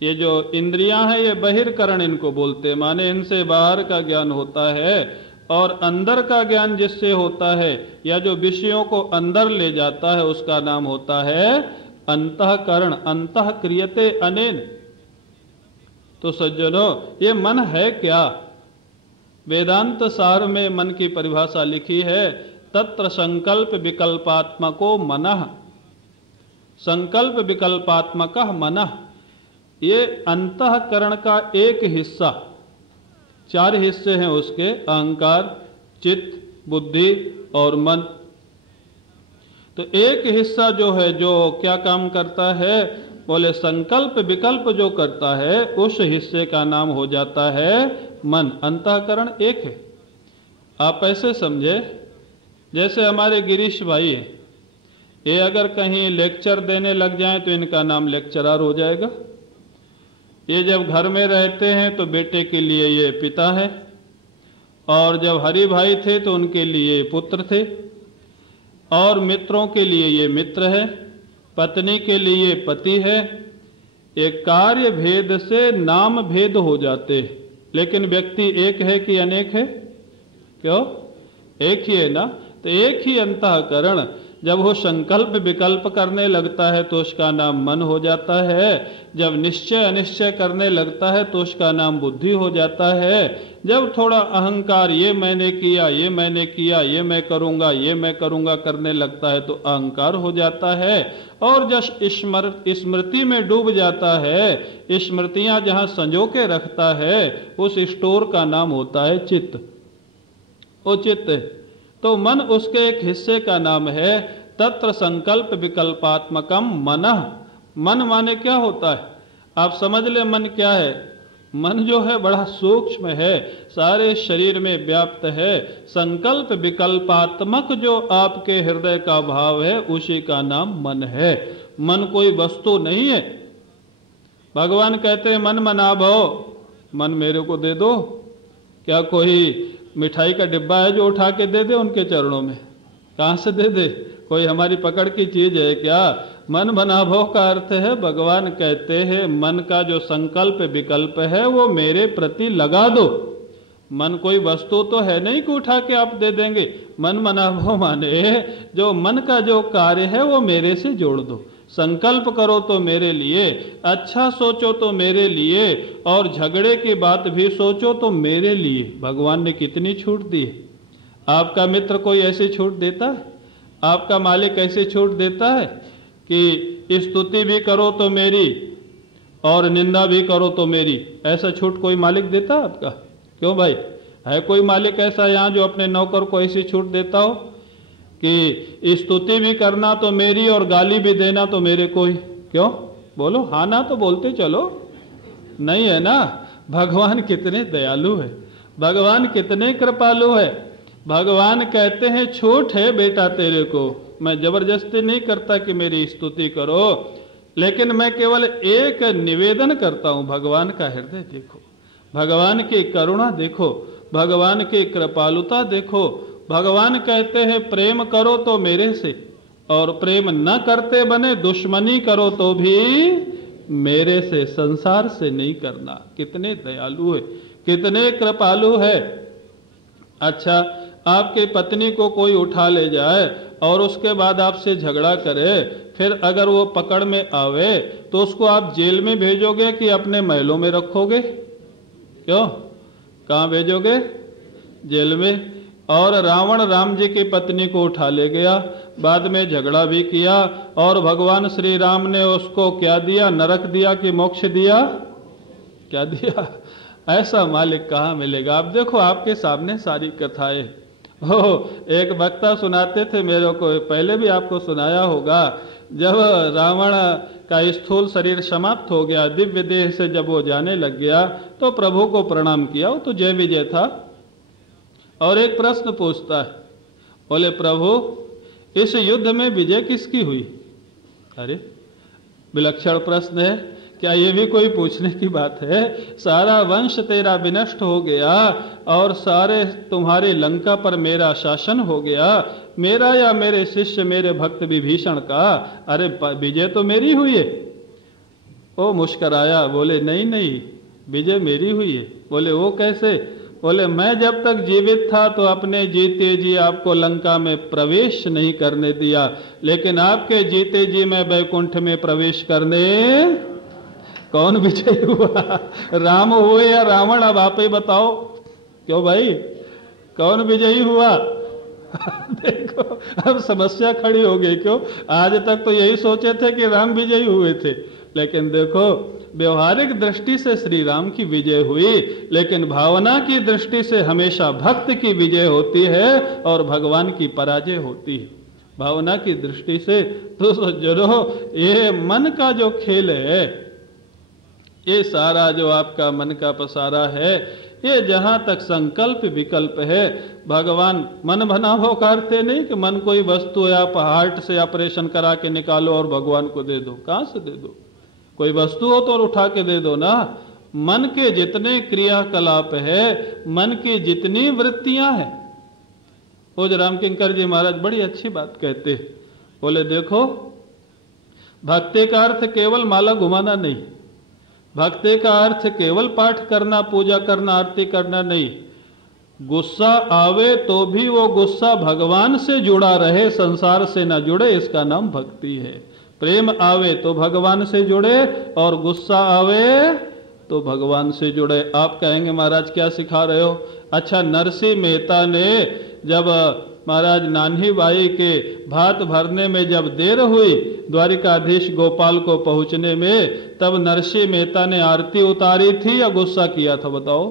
ये जो इंद्रियां हैं ये बहिर्करण इनको बोलते, माने इनसे बाहर का ज्ञान होता है। और अंदर का ज्ञान जिससे होता है या जो विषयों को अंदर ले जाता है उसका नाम होता है अंतःकरण। अंतः क्रियते अनेन। तो सज्जनों, ये मन है क्या? वेदांत सार में मन की परिभाषा लिखी है, तत्र संकल्प विकल्पात्मको मनः। संकल्प विकल्पात्मकः मनः, ये अंतःकरण का एक हिस्सा, 4 हिस्से हैं उसके, अहंकार, चित्त, बुद्धि और मन। तो एक हिस्सा जो है, जो क्या काम करता है? बोले संकल्प विकल्प जो करता है उस हिस्से का नाम हो जाता है मन। अंतःकरण एक है। आप ऐसे समझे जैसे हमारे गिरीश भाई हैं, ये अगर कहीं लेक्चर देने लग जाएं तो इनका नाम लेक्चरर हो जाएगा। ये जब घर में रहते हैं तो बेटे के लिए ये पिता है, और जब हरि भाई थे तो उनके लिए पुत्र थे, और मित्रों के लिए ये मित्र है, पत्नी के लिए पति है। एक कार्य भेद से नाम भेद हो जाते हैं, लेकिन व्यक्ति एक है कि अनेक है? क्यों? एक ही है ना। तो एक ही अंतःकरण जब वो संकल्प विकल्प करने लगता है तो उसका नाम मन हो जाता है। जब निश्चय अनिश्चय करने लगता है तो उसका नाम बुद्धि हो जाता है। जब थोड़ा अहंकार, ये मैंने किया, ये मैंने किया, ये मैं करूंगा, ये मैं करूंगा करने लगता है तो अहंकार हो जाता है। और जब स्मृति में डूब जाता है, स्मृतियां जहां संजो के रखता है, उस स्टोर का नाम होता है चित्त। वो चित्त तो मन उसके एक हिस्से का नाम है। तत्र संकल्प विकल्पात्मकम मनः। मन माने क्या होता है? आप समझ ले मन क्या है। मन जो है बड़ा सूक्ष्म है, सारे शरीर में व्याप्त है। संकल्प विकल्पात्मक जो आपके हृदय का भाव है उसी का नाम मन है। मन कोई वस्तु नहीं है। भगवान कहते हैं मन मना भो, मन मेरे को दे दो। क्या कोई मिठाई का डिब्बा है जो उठा के दे दे उनके चरणों में? कहां से दे दे? कोई हमारी पकड़ की चीज है क्या? मन बनाभो का अर्थ है, भगवान कहते हैं मन का जो संकल्प विकल्प है वो मेरे प्रति लगा दो। मन कोई वस्तु तो है नहीं कि उठा के आप दे देंगे। मन मनाभो माने जो मन का जो कार्य है वो मेरे से जोड़ दो। संकल्प करो तो मेरे लिए, अच्छा सोचो तो मेरे लिए, और झगड़े की बात भी सोचो तो मेरे लिए। भगवान ने कितनी छूट दी है। आपका मित्र कोई ऐसी छूट देता है? आपका मालिक ऐसी छूट देता है कि स्तुति भी करो तो मेरी और निंदा भी करो तो मेरी? ऐसा छूट कोई मालिक देता है आपका? क्यों भाई? है कोई मालिक ऐसा यहां जो अपने नौकर को ऐसी छूट देता हो कि स्तुति भी करना तो मेरी और गाली भी देना तो मेरे को ही? क्यों? बोलो हाँ ना तो बोलते चलो। नहीं है ना। भगवान कितने दयालु है, भगवान कितने कृपालु है। भगवान कहते हैं छूट है बेटा तेरे को, मैं जबरदस्ती नहीं करता कि मेरी स्तुति करो, लेकिन मैं केवल एक निवेदन करता हूं। भगवान का हृदय देखो, भगवान की करुणा देखो, भगवान की कृपालुता देखो। भगवान कहते हैं प्रेम करो तो मेरे से, और प्रेम न करते बने दुश्मनी करो तो भी मेरे से, संसार से नहीं करना। कितने दयालु है, कितने कृपालु है। अच्छा, आपकी पत्नी को कोई उठा ले जाए और उसके बाद आपसे झगड़ा करे, फिर अगर वो पकड़ में आवे तो उसको आप जेल में भेजोगे कि अपने महलों में रखोगे? क्यों, कहाँ भेजोगे? जेल में। और रावण राम जी की पत्नी को उठा ले गया, बाद में झगड़ा भी किया, और भगवान श्री राम ने उसको क्या दिया? नरक दिया कि मोक्ष दिया? क्या दिया? ऐसा मालिक कहाँ मिलेगा? आप देखो, आपके सामने सारी कथाएं। हो, एक वक्ता सुनाते थे मेरे को, पहले भी आपको सुनाया होगा, जब रावण का स्थूल शरीर समाप्त हो गया, दिव्य देह से जब वो जाने लग गया तो प्रभु को प्रणाम किया, वो तो जय विजय था, और एक प्रश्न पूछता है, बोले प्रभु इस युद्ध में विजय किसकी हुई? अरे विलक्षण प्रश्न है, क्या ये भी कोई पूछने की बात है? सारा वंश तेरा विनष्ट हो गया और सारे तुम्हारी लंका पर मेरा शासन हो गया, मेरा या मेरे शिष्य मेरे भक्त विभीषण का, अरे विजय तो मेरी हुई है। वो मुस्कराया, बोले नहीं नहीं, विजय मेरी हुई है। बोले वो कैसे? बोले मैं जब तक जीवित था तो अपने जीते जी आपको लंका में प्रवेश नहीं करने दिया, लेकिन आपके जीते जी मैं वैकुंठ में प्रवेश करने। कौन विजयी हुआ, राम हुए या रावण? अब आप ही बताओ। क्यों भाई, कौन विजयी हुआ? देखो अब समस्या खड़ी हो गई। क्यों, आज तक तो यही सोचे थे कि राम विजयी हुए थे, लेकिन देखो व्यवहारिक दृष्टि से श्री राम की विजय हुई, लेकिन भावना की दृष्टि से हमेशा भक्त की विजय होती है और भगवान की पराजय होती है। भावना की दृष्टि से तो सज्जनों, ये मन का जो खेल है, ये सारा जो आपका मन का पसारा है, ये जहां तक संकल्प विकल्प है, भगवान मन बनावो करते नहीं कि मन कोई वस्तु है आप हार्ट से ऑपरेशन करा के निकालो और भगवान को दे दो। कहां से दे दो? कोई वस्तु हो तो उठा के दे दो ना। मन के जितने क्रियाकलाप है, मन की जितनी वृत्तियां हैं, पूज्य रामकिंकर जी महाराज बड़ी अच्छी बात कहते, बोले देखो भक्ति का अर्थ केवल माला घुमाना नहीं, भक्ति का अर्थ केवल पाठ करना, पूजा करना, आरती करना नहीं। गुस्सा आवे तो भी वो गुस्सा भगवान से जुड़ा रहे, संसार से ना जुड़े, इसका नाम भक्ति है। प्रेम आवे तो भगवान से जुड़े और गुस्सा आवे तो भगवान से जुड़े। आप कहेंगे महाराज क्या सिखा रहे हो? अच्छा, नरसिंह मेहता ने जब महाराज नान्ही बाई के भात भरने में जब देर हुई द्वारिकाधीश गोपाल को पहुंचने में, तब नरसिंह मेहता ने आरती उतारी थी या गुस्सा किया था? बताओ।